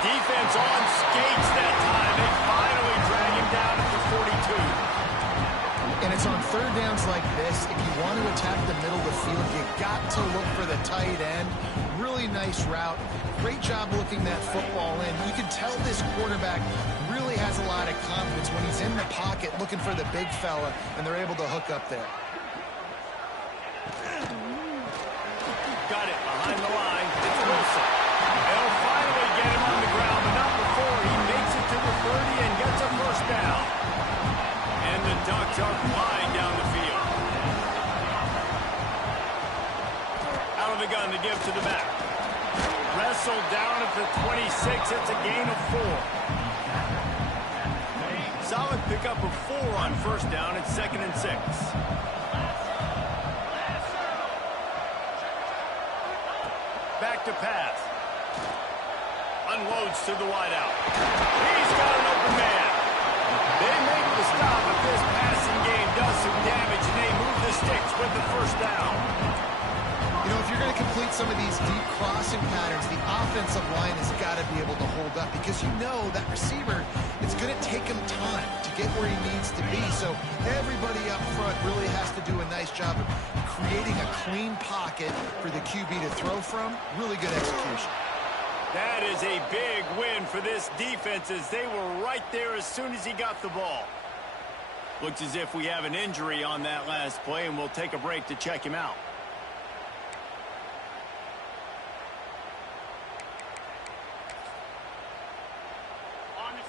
Defense on skates that time. They finally drag him down at the 42. And it's on 3rd downs like this. If you want to attack the middle of the field, you got to look for the tight end. Really nice route. Great job looking that football in. You can tell this quarterback really has a lot of confidence when he's in the pocket looking for the big fella, and they're able to hook up there. Got it behind the line. It's Wilson. They'll finally get him on the ground, but not before he makes it to the 30 and gets a 1st down. And the Ducks are flying down the field. Out of the gun to give to the back. Wrestled down at the 26. It's a gain of 4. Solid pickup of 4 on 1st down. It's 2nd and 6. back to pass. Unloads to the wideout. He's got an open man. They make the stop, but this passing game does some damage, and they move the sticks with the first down. You know, if you're going to complete some of these deep crossing patterns, the offensive line has got to be able to hold up, because you know that receiver, it's going to take him time to get where he needs to be. So everybody up front really has to do a nice job of creating a clean pocket for the QB to throw from. Really good execution. That is a big win for this defense, as they were right there as soon as he got the ball. Looks as if we have an injury on that last play, and we'll take a break to check him out.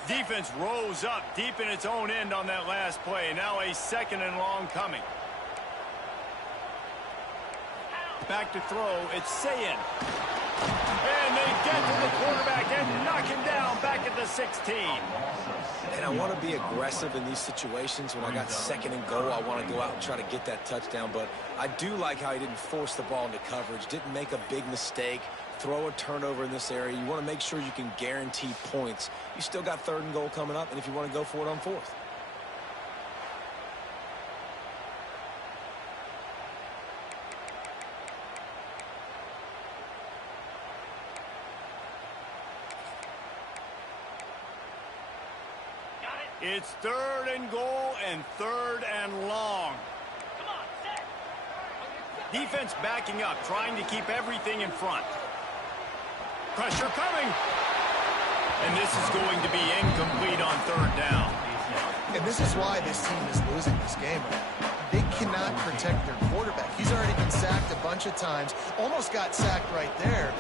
Defense rose up deep in its own end on that last play. Now a 2nd and long coming. Back to throw. It's Sayin. And they get to the quarterback and knock him down back at the 16. And I want to be aggressive in these situations. When I got 2nd and goal, I want to go out and try to get that touchdown. But I do like how he didn't force the ball into coverage, didn't make a big mistake, throw a turnover in this area. You want to make sure you can guarantee points. You still got 3rd and goal coming up, and if you want to go for it on 4th. It's 3rd and goal and 3rd and long. Defense backing up, trying to keep everything in front. Pressure coming. And this is going to be incomplete on 3rd down. And this is why this team is losing this game. They cannot protect their quarterback. He's already been sacked a bunch of times, almost got sacked right there.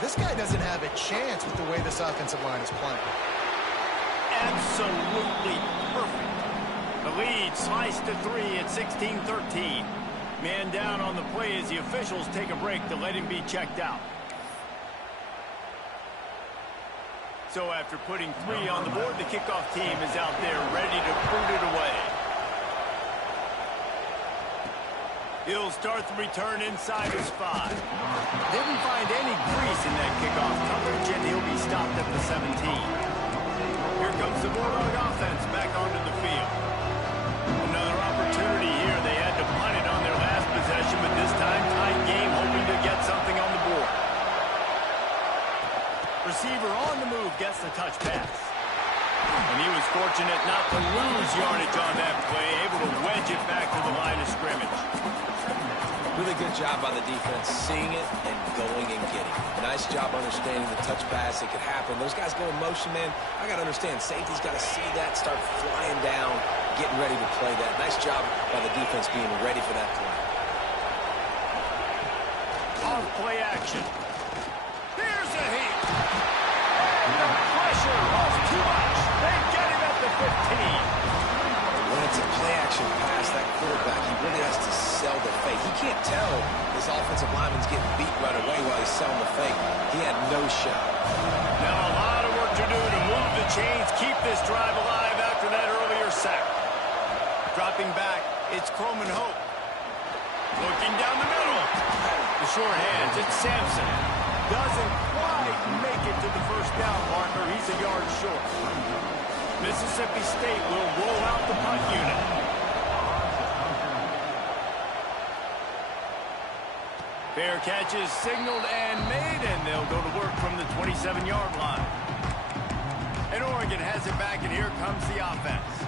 This guy doesn't have a chance with the way this offensive line is playing. Absolutely perfect. The lead sliced to 3 at 16-13. Man down on the play as the officials take a break to let him be checked out. So after putting 3 on the board, the kickoff team is out there ready to put it away. He'll start the return inside his 5. Didn't find any grease in that kickoff coverage, and he'll be stopped at the 17. Here comes the Bulldog offense back onto the field. Another opportunity here. They had to punt it on their last possession, but this time tight game, hoping to get something on the board. Receiver on the move gets the touch pass. And he was fortunate not to lose yardage on that play, able to wedge it back to the line of scrimmage. Really good job by the defense, seeing it and going and getting it. Nice job understanding the touch pass. It could happen. Those guys go in motion, man. I got to understand, safety's got to see that, start flying down, getting ready to play that. Nice job by the defense being ready for that play. Off play action. Here's a hit. And the pressure was too much. They get him at the 15. When it's a play-action pass, that quarterback, he really has to sell the fake. He can't tell this offensive lineman's getting beat right away while he's selling the fake. He had no shot. Now a lot of work to do to move the chains, keep this drive alive after that earlier sack. Dropping back, it's Coleman Hope. Looking down the middle. The short hands, it's Sampson. Doesn't quite make it to the first down marker. He's a yard short. Mississippi State will roll out the punt unit. Fair catch is signaled and made, and they'll go to work from the 27-yard line. And Oregon has it back, and here comes the offense.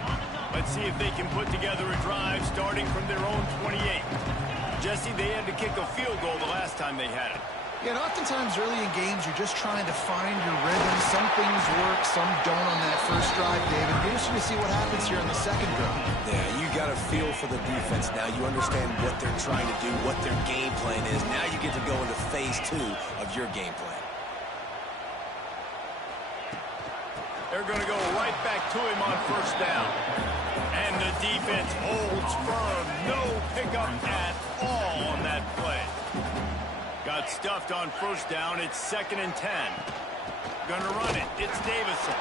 Let's see if they can put together a drive starting from their own 28. Jesse, they had to kick a field goal the last time they had it. Yeah, and oftentimes early in games, you're just trying to find your rhythm. Some things work, some don't on that first drive, David. It'll be interesting to see what happens here on the second drive. Yeah, you got a feel for the defense now. You understand what they're trying to do, what their game plan is. Now you get to go into phase 2 of your game plan. They're going to go right back to him on first down. And the defense holds firm. No pickup at all on that play. Got stuffed on first down. It's 2nd and 10. Gonna run it. It's Davison.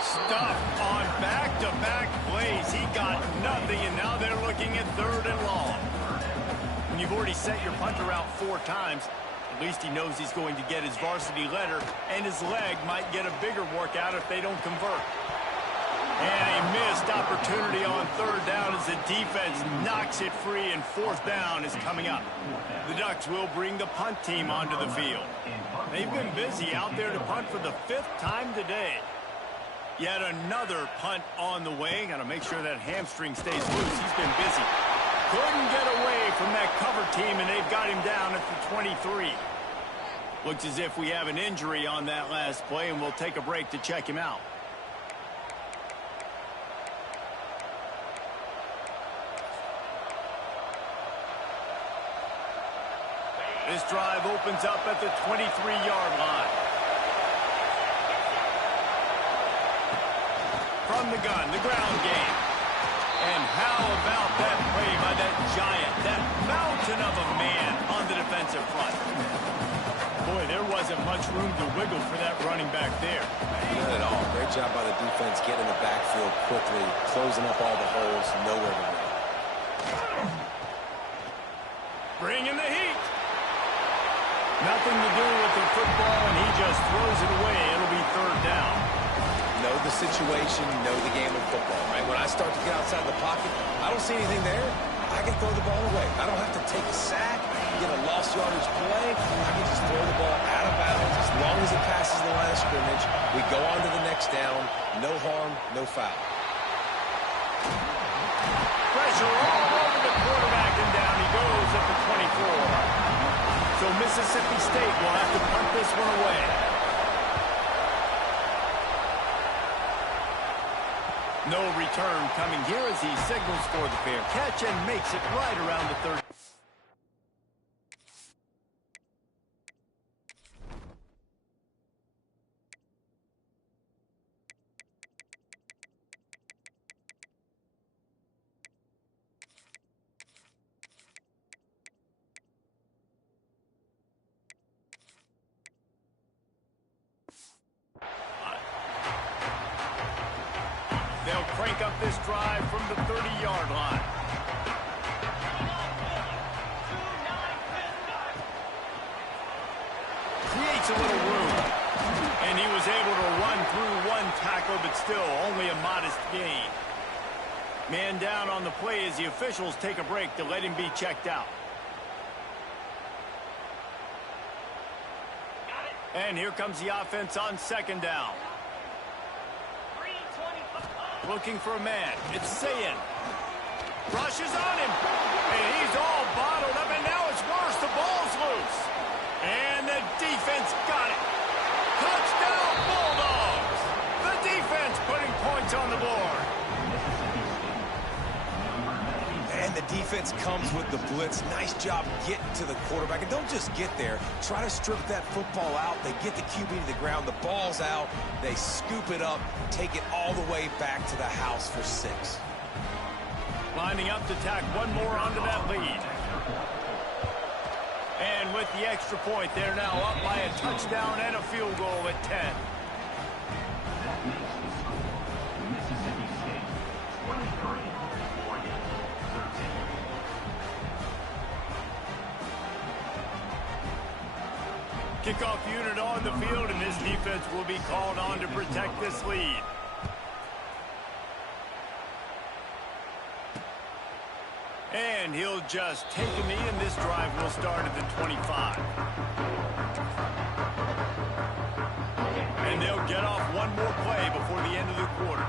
Stuffed on back-to-back plays. He got nothing, and now they're looking at 3rd and long. When you've already set your punter out 4 times, At least he knows he's going to get his varsity letter, and his leg might get a bigger workout if they don't convert. And a missed opportunity on third down as the defense knocks it free, and fourth down is coming up. The Ducks will bring the punt team onto the field. They've been busy out there to punt for the 5th time today. Yet another punt on the way. Got to make sure that hamstring stays loose. He's been busy. Couldn't get away from that cover team, and they've got him down at the 23. Looks as if we have an injury on that last play, and we'll take a break to check him out. This drive opens up at the 23-yard line. From the gun, the ground game. And how about that play by that giant, that mountain of a man on the defensive front? Boy, there wasn't much room to wiggle for that running back there. Not at all. Great job by the defense getting in the backfield quickly, closing up all the holes, nowhere to go. Bringing the heat. Nothing to do with the football, and he just throws it away. It'll be third down. Know the situation, know the game of football, right? When I start to get outside the pocket, I don't see anything there. I can throw the ball away. I don't have to take a sack, get a lost yardage play. I can just throw the ball out of bounds. As long as it passes the line of scrimmage, we go on to the next down. No harm, no foul. Pressure all over the quarterback, and down he goes at the 24. So Mississippi State will have to punt this one away. No return coming here as he signals for the fair catch and makes it right around the 30. They'll crank up this drive from the 30-yard line. Creates a little room. And he was able to run through one tackle, but still only a modest gain. Man down on the play as the officials take a break to let him be checked out. And here comes the offense on second down. Looking for a man. It's Sayin. Rushes on him. And he's all bottled up, and now it's worse. The ball's loose. And the defense got it. Touchdown, Bulldogs. The defense putting points on the board. And the defense comes with the blitz. Nice job getting to the quarterback. And don't just get there. Try to strip that football out. They get the QB to the ground. The ball's out. They scoop it up, take it all the way back to the house for 6. Lining up to tack one more onto that lead. And with the extra point, they're now up by a touchdown and a field goal at 10. That makes the score Mississippi State 23, Oregon 13. Kickoff unit on the field, and this defense will be called on to protect this lead. And he'll just take a knee, and this drive will start at the 25. And they'll get off one more play before the end of the quarter.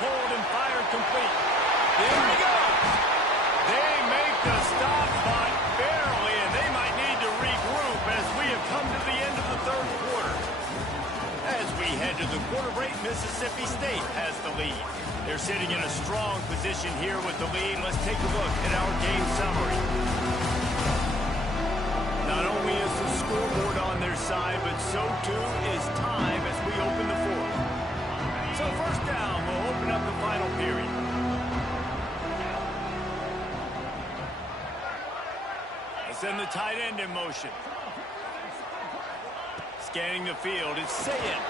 Hold and fired complete. There he goes. They make the stop, but barely, and they might need to regroup as we have come to the end of the third quarter. As we head to the quarter break, Mississippi State has the lead. They're sitting in a strong position here with the lead. Let's take a look at our game summary. Not only is the scoreboard on their side, but so too is time as we open the fourth. So first down, we'll open up the final period. Send the tight end in motion. Scanning the field, it's Sayin.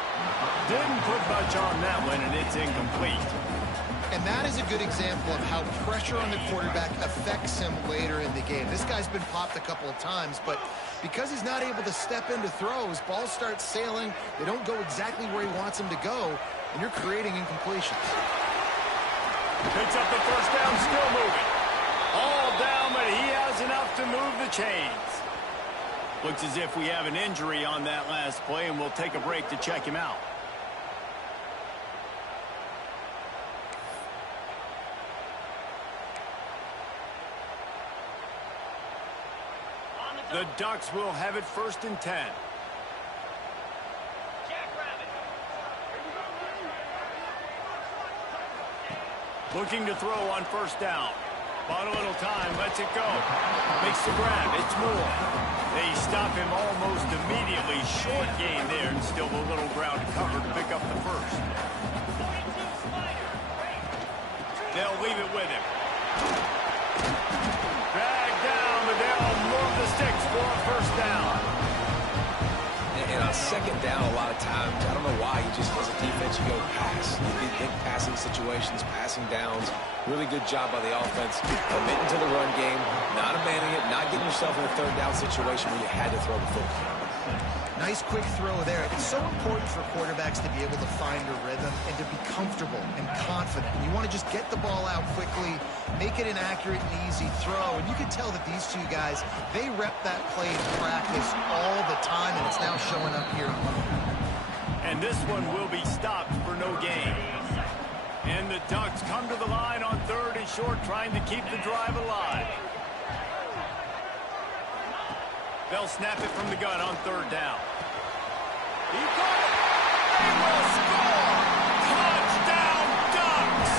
Didn't put much on that one, and it's incomplete. And that is a good example of how pressure on the quarterback affects him later in the game. This guy's been popped a couple of times, but because he's not able to step into throws, balls start sailing. They don't go exactly where he wants them to go, and you're creating incompletions. Picks up the first down, still moving. All down, but he has enough to move the chains. Looks as if we have an injury on that last play, and we'll take a break to check him out. The Ducks will have it 1st and 10. Looking to throw on 1st down. Bought a little time, lets it go. Makes the grab, it's Moore. They stop him almost immediately. Short gain there, and still a little ground to cover to pick up the first. They'll leave it with him. Dragged down, but they'll move the sticks for a 1st down. And on 2nd down, a lot of times, I don't know why, you just, as a defense, you go pass. You get big passing situations, passing downs. Really good job by the offense. Committing to the run game, not abandoning it, not getting yourself in a 3rd down situation where you had to throw the football. Nice quick throw there. It's so important for quarterbacks to be able to find a rhythm and to be comfortable and confident. And you want to just get the ball out quickly, make it an accurate and easy throw. And you can tell that these two guys, they rep that play in practice all the time, and it's now showing up here. And this one will be stopped for no gain. And the Ducks come to the line on 3rd and short, trying to keep the drive alive. They'll snap it from the gun on 3rd down. He got it. They will score. Touchdown, Ducks.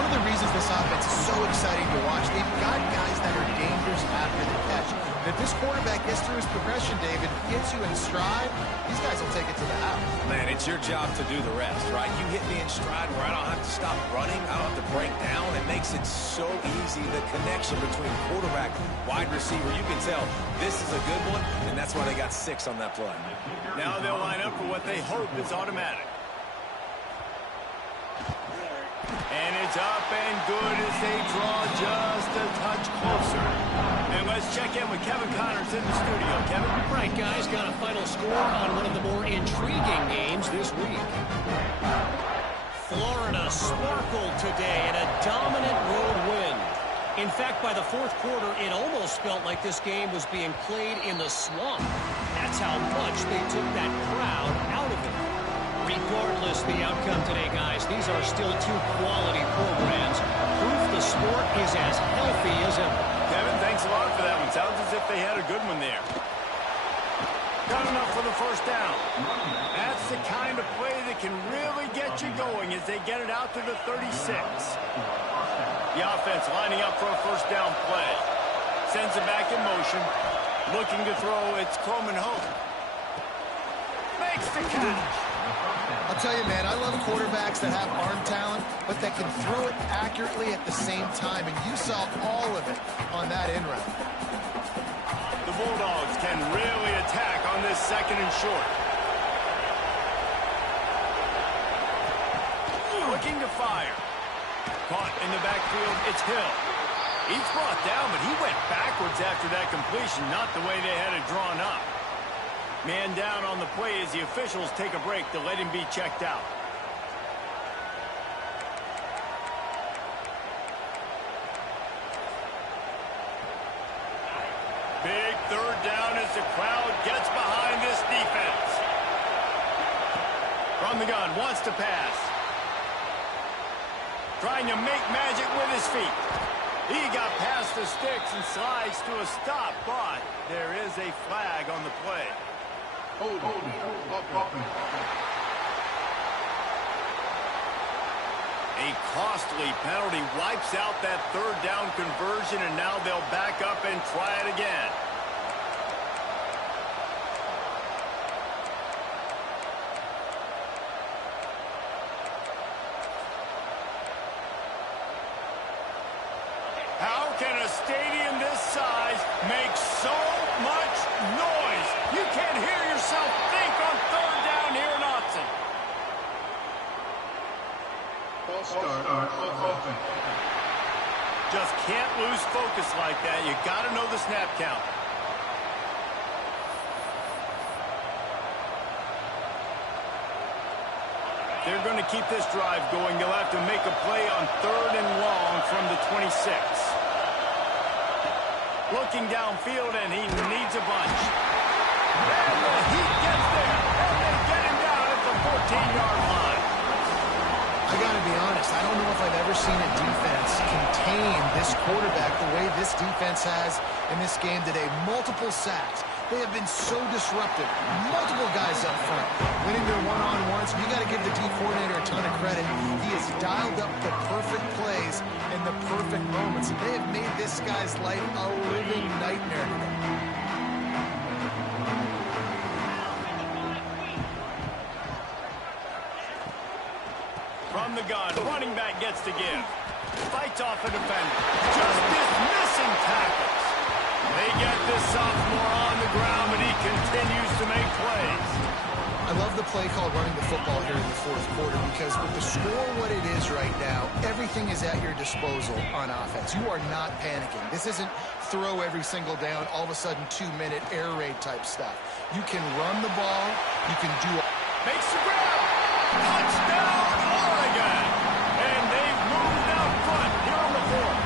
One of the reasons this offense is so exciting to watch, they've got guys that are dangerous after the catch. And if this quarterback gets through his progression, David, gets you in stride, these guys will take it to the house. Man, it's your job to do the rest, right? You hit me in stride where I don't have to stop running. I don't have to break down. It makes it so easy. The connection between quarterback, wide receiver, you can tell this is a good one, and that's why they got 6 on that play. Now they'll line up for what they hope is automatic. And it's up and good as they draw just a touch closer. And let's check in with Kevin Connors in the studio. Kevin? Right, guys, got a final score on one of the more intriguing games this week. Florida sparkled today in a dominant road win. In fact, by the 4th quarter, it almost felt like this game was being played in the swamp. That's how much they took that crowd out of it. Regardless the outcome today, guys, these are still 2 quality programs. Proof the sport is as healthy as ever. Kevin, thanks a lot for that one. Sounds as if they had a good one there. Got enough for the 1st down. That's the kind of play that can really get you going as they get it out to the 36. The offense lining up for a 1st down play. Sends it back in motion. Looking to throw, it's Coleman Hope. Makes the catch. I'll tell you, man, I love quarterbacks that have arm talent, but that can throw it accurately at the same time, and you saw all of it on that end route. The Bulldogs can really attack on this 2nd and short. Looking to fire. Caught in the backfield, it's Hill. He's brought down, but he went backwards after that completion, not the way they had it drawn up. Man down on the play as the officials take a break to let him be checked out. Big 3rd down as the crowd gets behind this defense. From the gun, wants to pass. Trying to make magic with his feet. He got past the sticks and slides to a stop, but there is a flag on the play. A costly penalty wipes out that 3rd down conversion, and now they'll back up and try it again. How can a stadium this size make so much noise? You can't hear yourself think on 3rd down here in Autzen. start offense. Just can't lose focus like that. You got to know the snap count. They're going to keep this drive going. They'll have to make a play on 3rd and long from the 26. Looking downfield, and he needs a bunch. And the Heat gets there, and they get him down at the 14-yard line. I got to be honest, I don't know if I've ever seen a defense contain this quarterback the way this defense has in this game today. Multiple sacks. They have been so disruptive. Multiple guys up front, winning their one-on-ones. You got to give the D coordinator a ton of credit. He has dialed up the perfect plays in the perfect moments. They have made this guy's life a living nightmare today. From the gun, running back gets to give. Fights off a defender. Just dismissing tackles. They get this sophomore on the ground, but he continues to make plays. I love the play call running the football here in the 4th quarter because with the score what it is right now, everything is at your disposal on offense. You are not panicking. This isn't throw every single down, all of a sudden 2-minute air raid type stuff. You can run the ball. You can do it. Makes the grab. Touchdown, Oregon. And they've moved out front here on the 4th.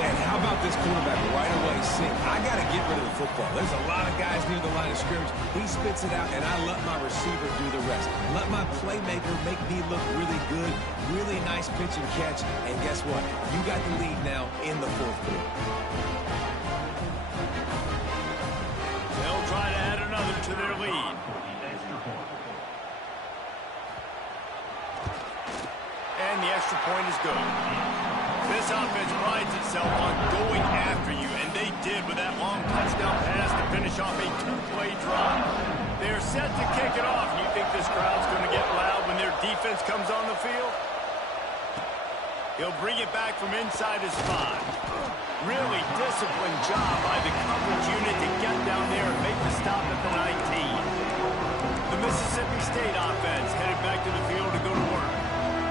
Man, how about this quarterback right away saying, I got to get rid of the football. There's a lot of guys near the line of scrimmage. He spits it out, and I let my receiver do the rest. Let my playmaker make me look really good, really nice pitch and catch. And guess what? You got the lead now in the 4th quarter. They'll try to add another to their lead. And the extra point is good. This offense prides itself on going after you, and they did with that long touchdown pass to finish off a 2-play drive. They're set to kick it off. You think this crowd's going to get loud when their defense comes on the field? He'll bring it back from inside his 5. Really disciplined job by the coverage unit to get down there and make the stop at the 19. The Mississippi State offense headed back to the field to go to work.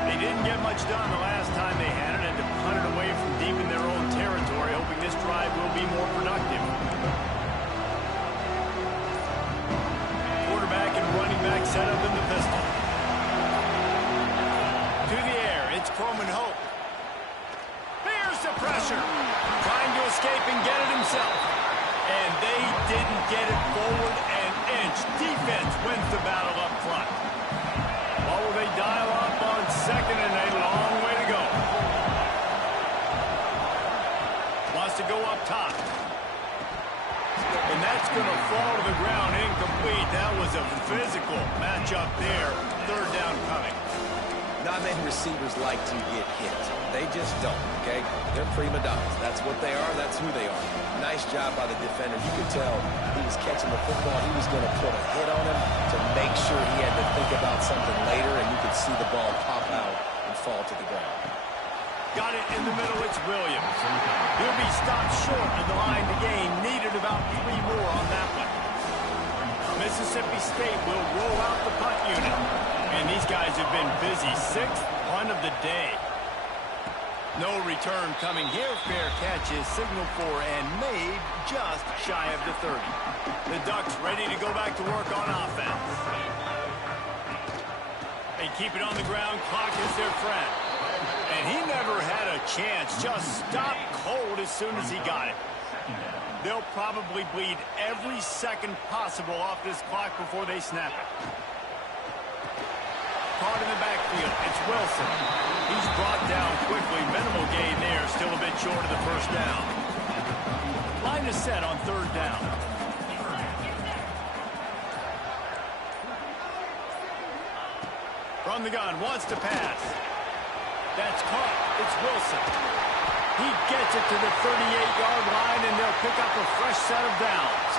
They didn't get much done the last time they had it and to punt it away from deep in their own territory, hoping this drive will be more productive. Quarterback and running back set up in the pistol. To the air, it's Coleman Hope. Here's the pressure. Trying to escape and get it himself. And they didn't get it forward an inch. Defense wins the battle up front. What will they dial up on 2nd and a long way to go? Wants to go up top. And that's going to fall to the ground incomplete. That was a physical matchup there. 3rd down coming. Not many receivers like to get hit. They just don't, okay? They're prima donnas. That's what they are. That's who they are. Nice job by the defender. You could tell he was catching the football. He was going to put a hit on him to make sure he had to think about something later, and you could see the ball pop out and fall to the ground. Got it in the middle. It's Williams. He'll be stopped short of the line to gain. Needed about 3 more on that one. Mississippi State will roll out the punt unit. And these guys have been busy. 6th punt of the day. No return coming here. Fair catch is signaled for and made just shy of the 30. The Ducks ready to go back to work on offense. They keep it on the ground. Clock is their friend. And he never had a chance. Just stopped cold as soon as he got it. They'll probably bleed every second possible off this clock before they snap it. Caught in the backfield. It's Wilson. He's brought down quickly. Minimal gain there. Still a bit short of the 1st down. Line is set on 3rd down. From the gun. Wants to pass. That's caught. It's Wilson. He gets it to the 38-yard line, and they'll pick up a fresh set of downs.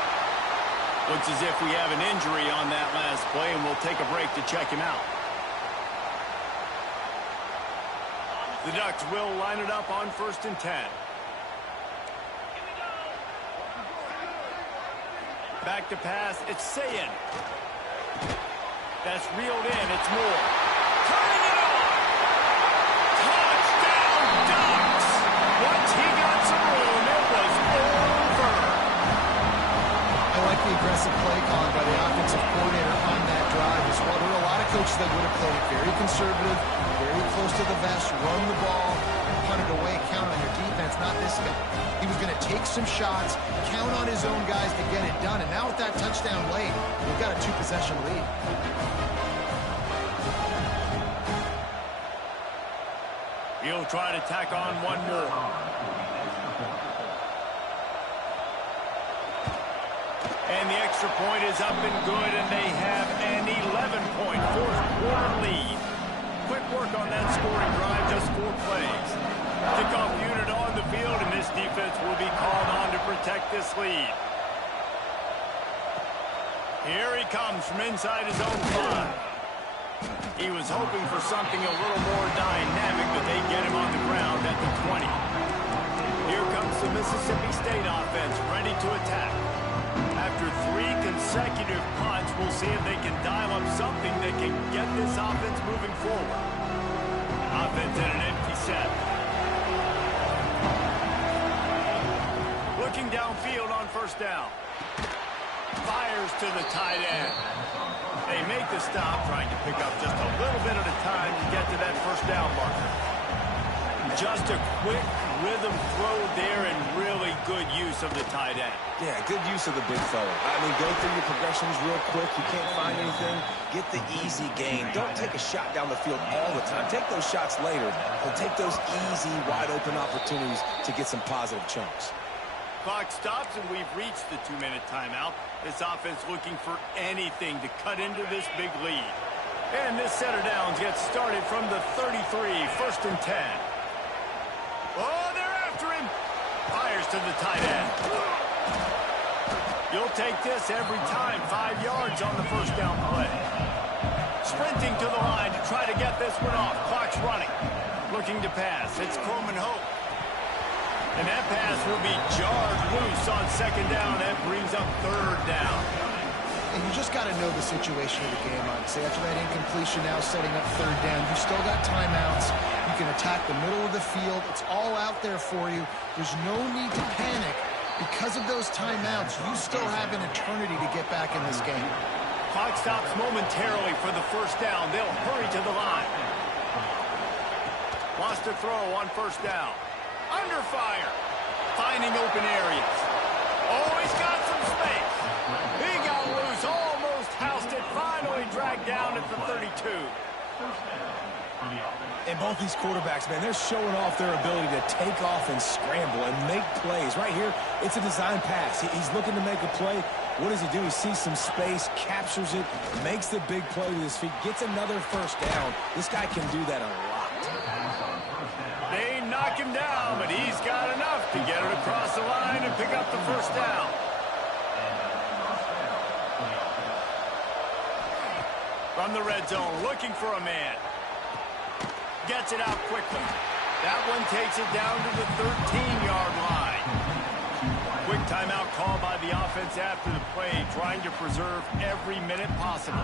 Looks as if we have an injury on that last play, and we'll take a break to check him out. The Ducks will line it up on 1st and 10. Back to pass. It's Sayin. That's reeled in. It's Moore. Turning it on. conservative, very close to the vest, run the ball, punt it away, count on your defense, not this guy. He was going to take some shots, count on his own guys to get it done, and now with that touchdown late, we've got a 2-possession lead. He'll try to tack on one more. And the extra point is up and good, and they have an 11-point fourth-quarter lead. Quick work on that scoring drive, just 4 plays. Kickoff unit on the field, and this defense will be called on to protect this lead. Here he comes from inside his own 5. He was hoping for something a little more dynamic, but they get him on the ground at the 20. Here comes the Mississippi State offense, ready to attack. After 3 consecutive punts, we'll see if they can dial up something that can get this offense moving forward. Offense in an empty set. Looking downfield on first down. Fires to the tight end. They make the stop, trying to pick up just a little bit at a time to get to that first down marker. Just a quick rhythm throw there and really good use of the tight end. Yeah, good use of the big fella. I mean, go through your progressions real quick. You can't find anything. Get the easy gain. Don't take a shot down the field all the time. Take those shots later, and take those easy, wide-open opportunities to get some positive chunks. Clock stops, and we've reached the 2-minute timeout. This offense looking for anything to cut into this big lead. And this set of downs gets started from the 33, 1st and 10. Oh, they're after him. Fires to the tight end. You'll take this every time. 5 yards on the first down play. Sprinting to the line to try to get this one off. Clock's running. Looking to pass. It's Coleman Hope. And that pass will be jarred loose on 2nd down. That brings up 3rd down. And you just got to know the situation of the game, honestly. After that incompletion, now setting up 3rd down. You still got timeouts. You can attack the middle of the field. It's all out there for you. There's no need to panic. Because of those timeouts, you still have an eternity to get back in this game. Clock stops momentarily for the first down. They'll hurry to the line. Wants to throw on first down. Under fire. Finding open areas. Oh, he's got some space. He got loose. Almost housed it. Finally dragged down at the 32. And both these quarterbacks, man, they're showing off their ability to take off and scramble and make plays. Right here, it's a design pass. He's looking to make a play. What does he do? He sees some space, captures it, makes the big play with his feet, gets another first down. This guy can do that a lot. They knock him down, but he's got enough to get it across the line and pick up the first down. From the red zone, looking for a man. Gets it out quickly. That one takes it down to the 13-yard line. Quick timeout call by the offense after the play, trying to preserve every minute possible.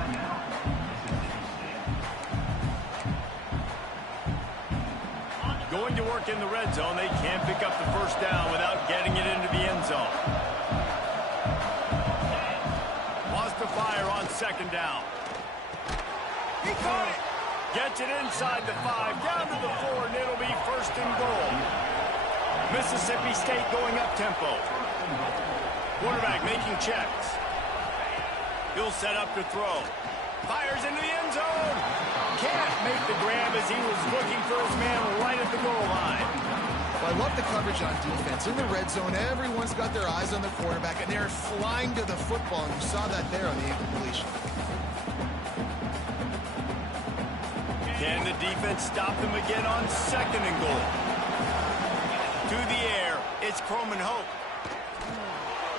Going to work in the red zone. They can't pick up the first down without getting it into the end zone. Wants to fire on 2nd down. He caught it. Gets it inside the 5, down to the 4, and it'll be 1st and goal. Mississippi State going up tempo. Quarterback making checks. He'll set up to throw. Fires into the end zone. Can't make the grab as he was looking for his man right at the goal line. Well, I love the coverage on defense. In the red zone, everyone's got their eyes on the quarterback, and they're flying to the football, and you saw that there on the incompletion. Can the defense stop them again on 2nd and goal? To the air, it's Coleman Hope.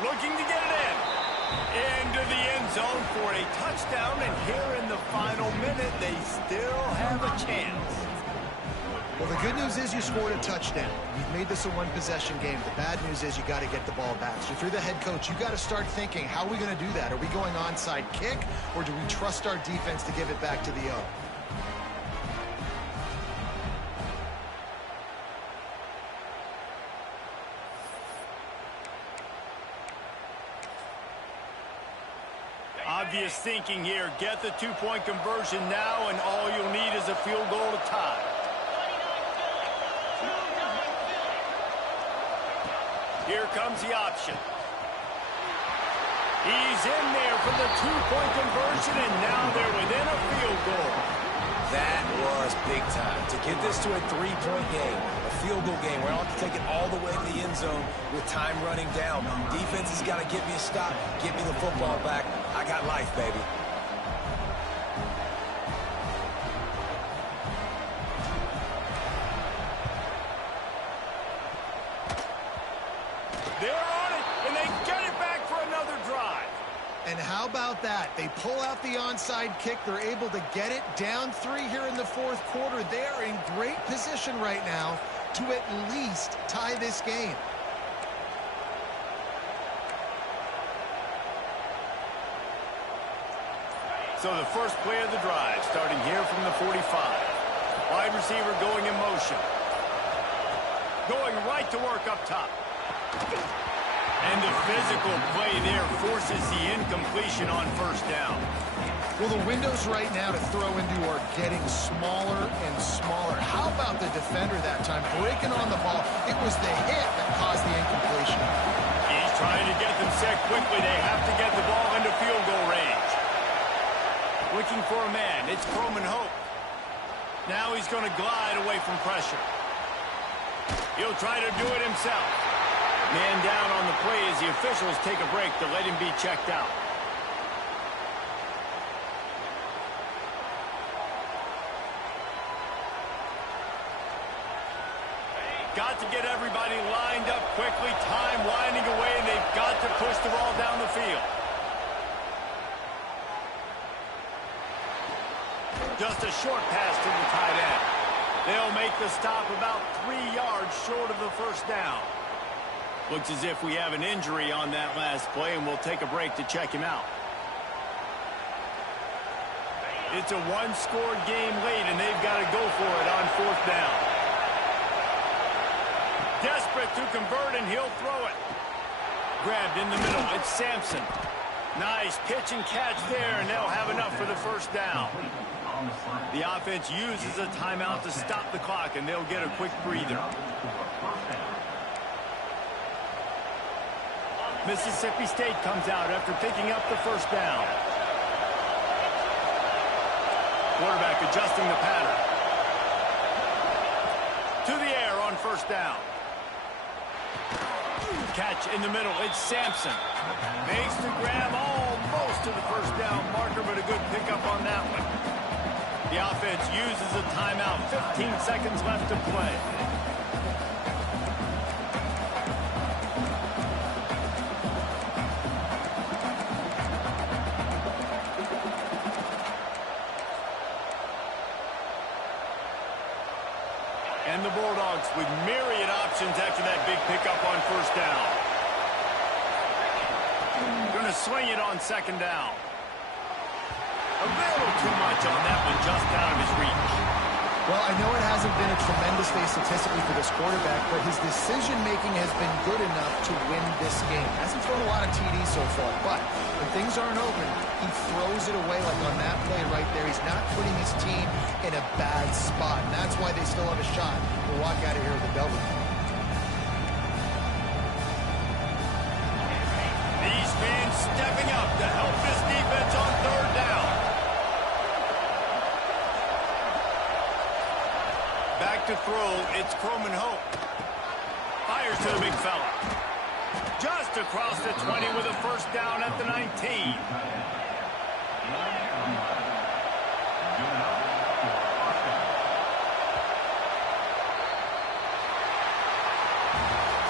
Looking to get it in. Into the end zone for a touchdown, and here in the final minute, they still have a chance. Well, the good news is you scored a touchdown. You've made this a 1-possession game. The bad news is you got to get the ball back. So if you're the head coach, you got to start thinking, how are we going to do that? Are we going onside kick, or do we trust our defense to give it back to the O? obvious thinking here. Get the two-point conversion now, and all you'll need is a field goal to tie. Here comes the option. He's in there for the two-point conversion, and now they're within a field goal. That was big time. To get this to a three-point game, a field goal game, where I have to take it all the way to the end zone with time running down. Defense has got to get me a stop, get me the football back. I got life, baby. They're on it, and they get it back for another drive. And how about that? They pull out the onside kick. They're able to get it down 3 here in the fourth quarter. They're in great position right now to at least tie this game. So the first play of the drive, starting here from the 45. Wide receiver going in motion. Going right to work up top. And the physical play there forces the incompletion on first down. Well, the windows right now to throw into are getting smaller and smaller. How about the defender that time breaking on the ball? It was the hit that caused the incompletion. He's trying to get them set quickly. They have to get the ball into field goal range. Looking for a man. It's Croman Hope. Now he's going to glide away from pressure. He'll try to do it himself. Man down on the play as the officials take a break to let him be checked out. Got to get everybody lined up quickly. Time winding away, and they've got to push the ball down the field. Just a short pass to the tight end. They'll make the stop about 3 yards short of the first down. Looks as if we have an injury on that last play, and we'll take a break to check him out. It's a one-scored game late, and they've got to go for it on fourth down. Desperate to convert, and he'll throw it. Grabbed in the middle. It's Sampson. Nice pitch and catch there, and they'll have enough for the first down. The offense uses a timeout to stop the clock, and they'll get a quick breather. Mississippi State comes out after picking up the first down. Quarterback adjusting the pattern. To the air on first down. Catch in the middle. It's Sampson. Makes the grab almost to the first down marker, but a good pickup on that one. The offense uses a timeout. 15 seconds left to play. And the Bulldogs with myriad options after that big pickup on first down. Going to swing it on second down. A little too much on that one, just out of his reach. Well, I know it hasn't been a tremendous day statistically for this quarterback, but his decision-making has been good enough to win this game. Hasn't thrown a lot of TDs so far, but when things aren't open, he throws it away like on that play right there. He's not putting his team in a bad spot, and that's why they still have a shot to walk out of here with a W. These fans stepping up to help this defense on third down. Back to throw, it's Croman Hope. Fires to the big fella. Just across the 20 with a first down at the 19.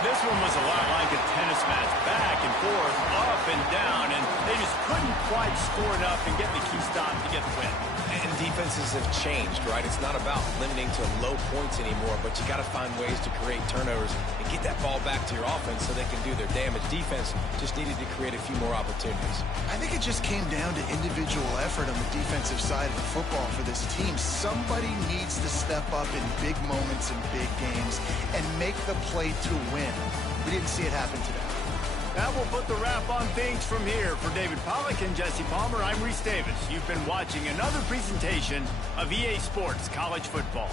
This one was a lot like a tennis match, back and forth, up and down, and they just couldn't quite score enough and get the key stop to get the win. And defenses have changed, right? It's not about limiting to low points anymore, but you got to find ways to create turnovers and get that ball back to your offense so they can do their damage. Defense just needed to create a few more opportunities. I think it just came down to individual effort on the defensive side of the football for this team. Somebody needs to step up in big moments in big games and make the play to win. We didn't see it happen today. That will put the wrap on things from here. For David Pollack and Jesse Palmer, I'm Reese Davis. You've been watching another presentation of EA Sports College Football.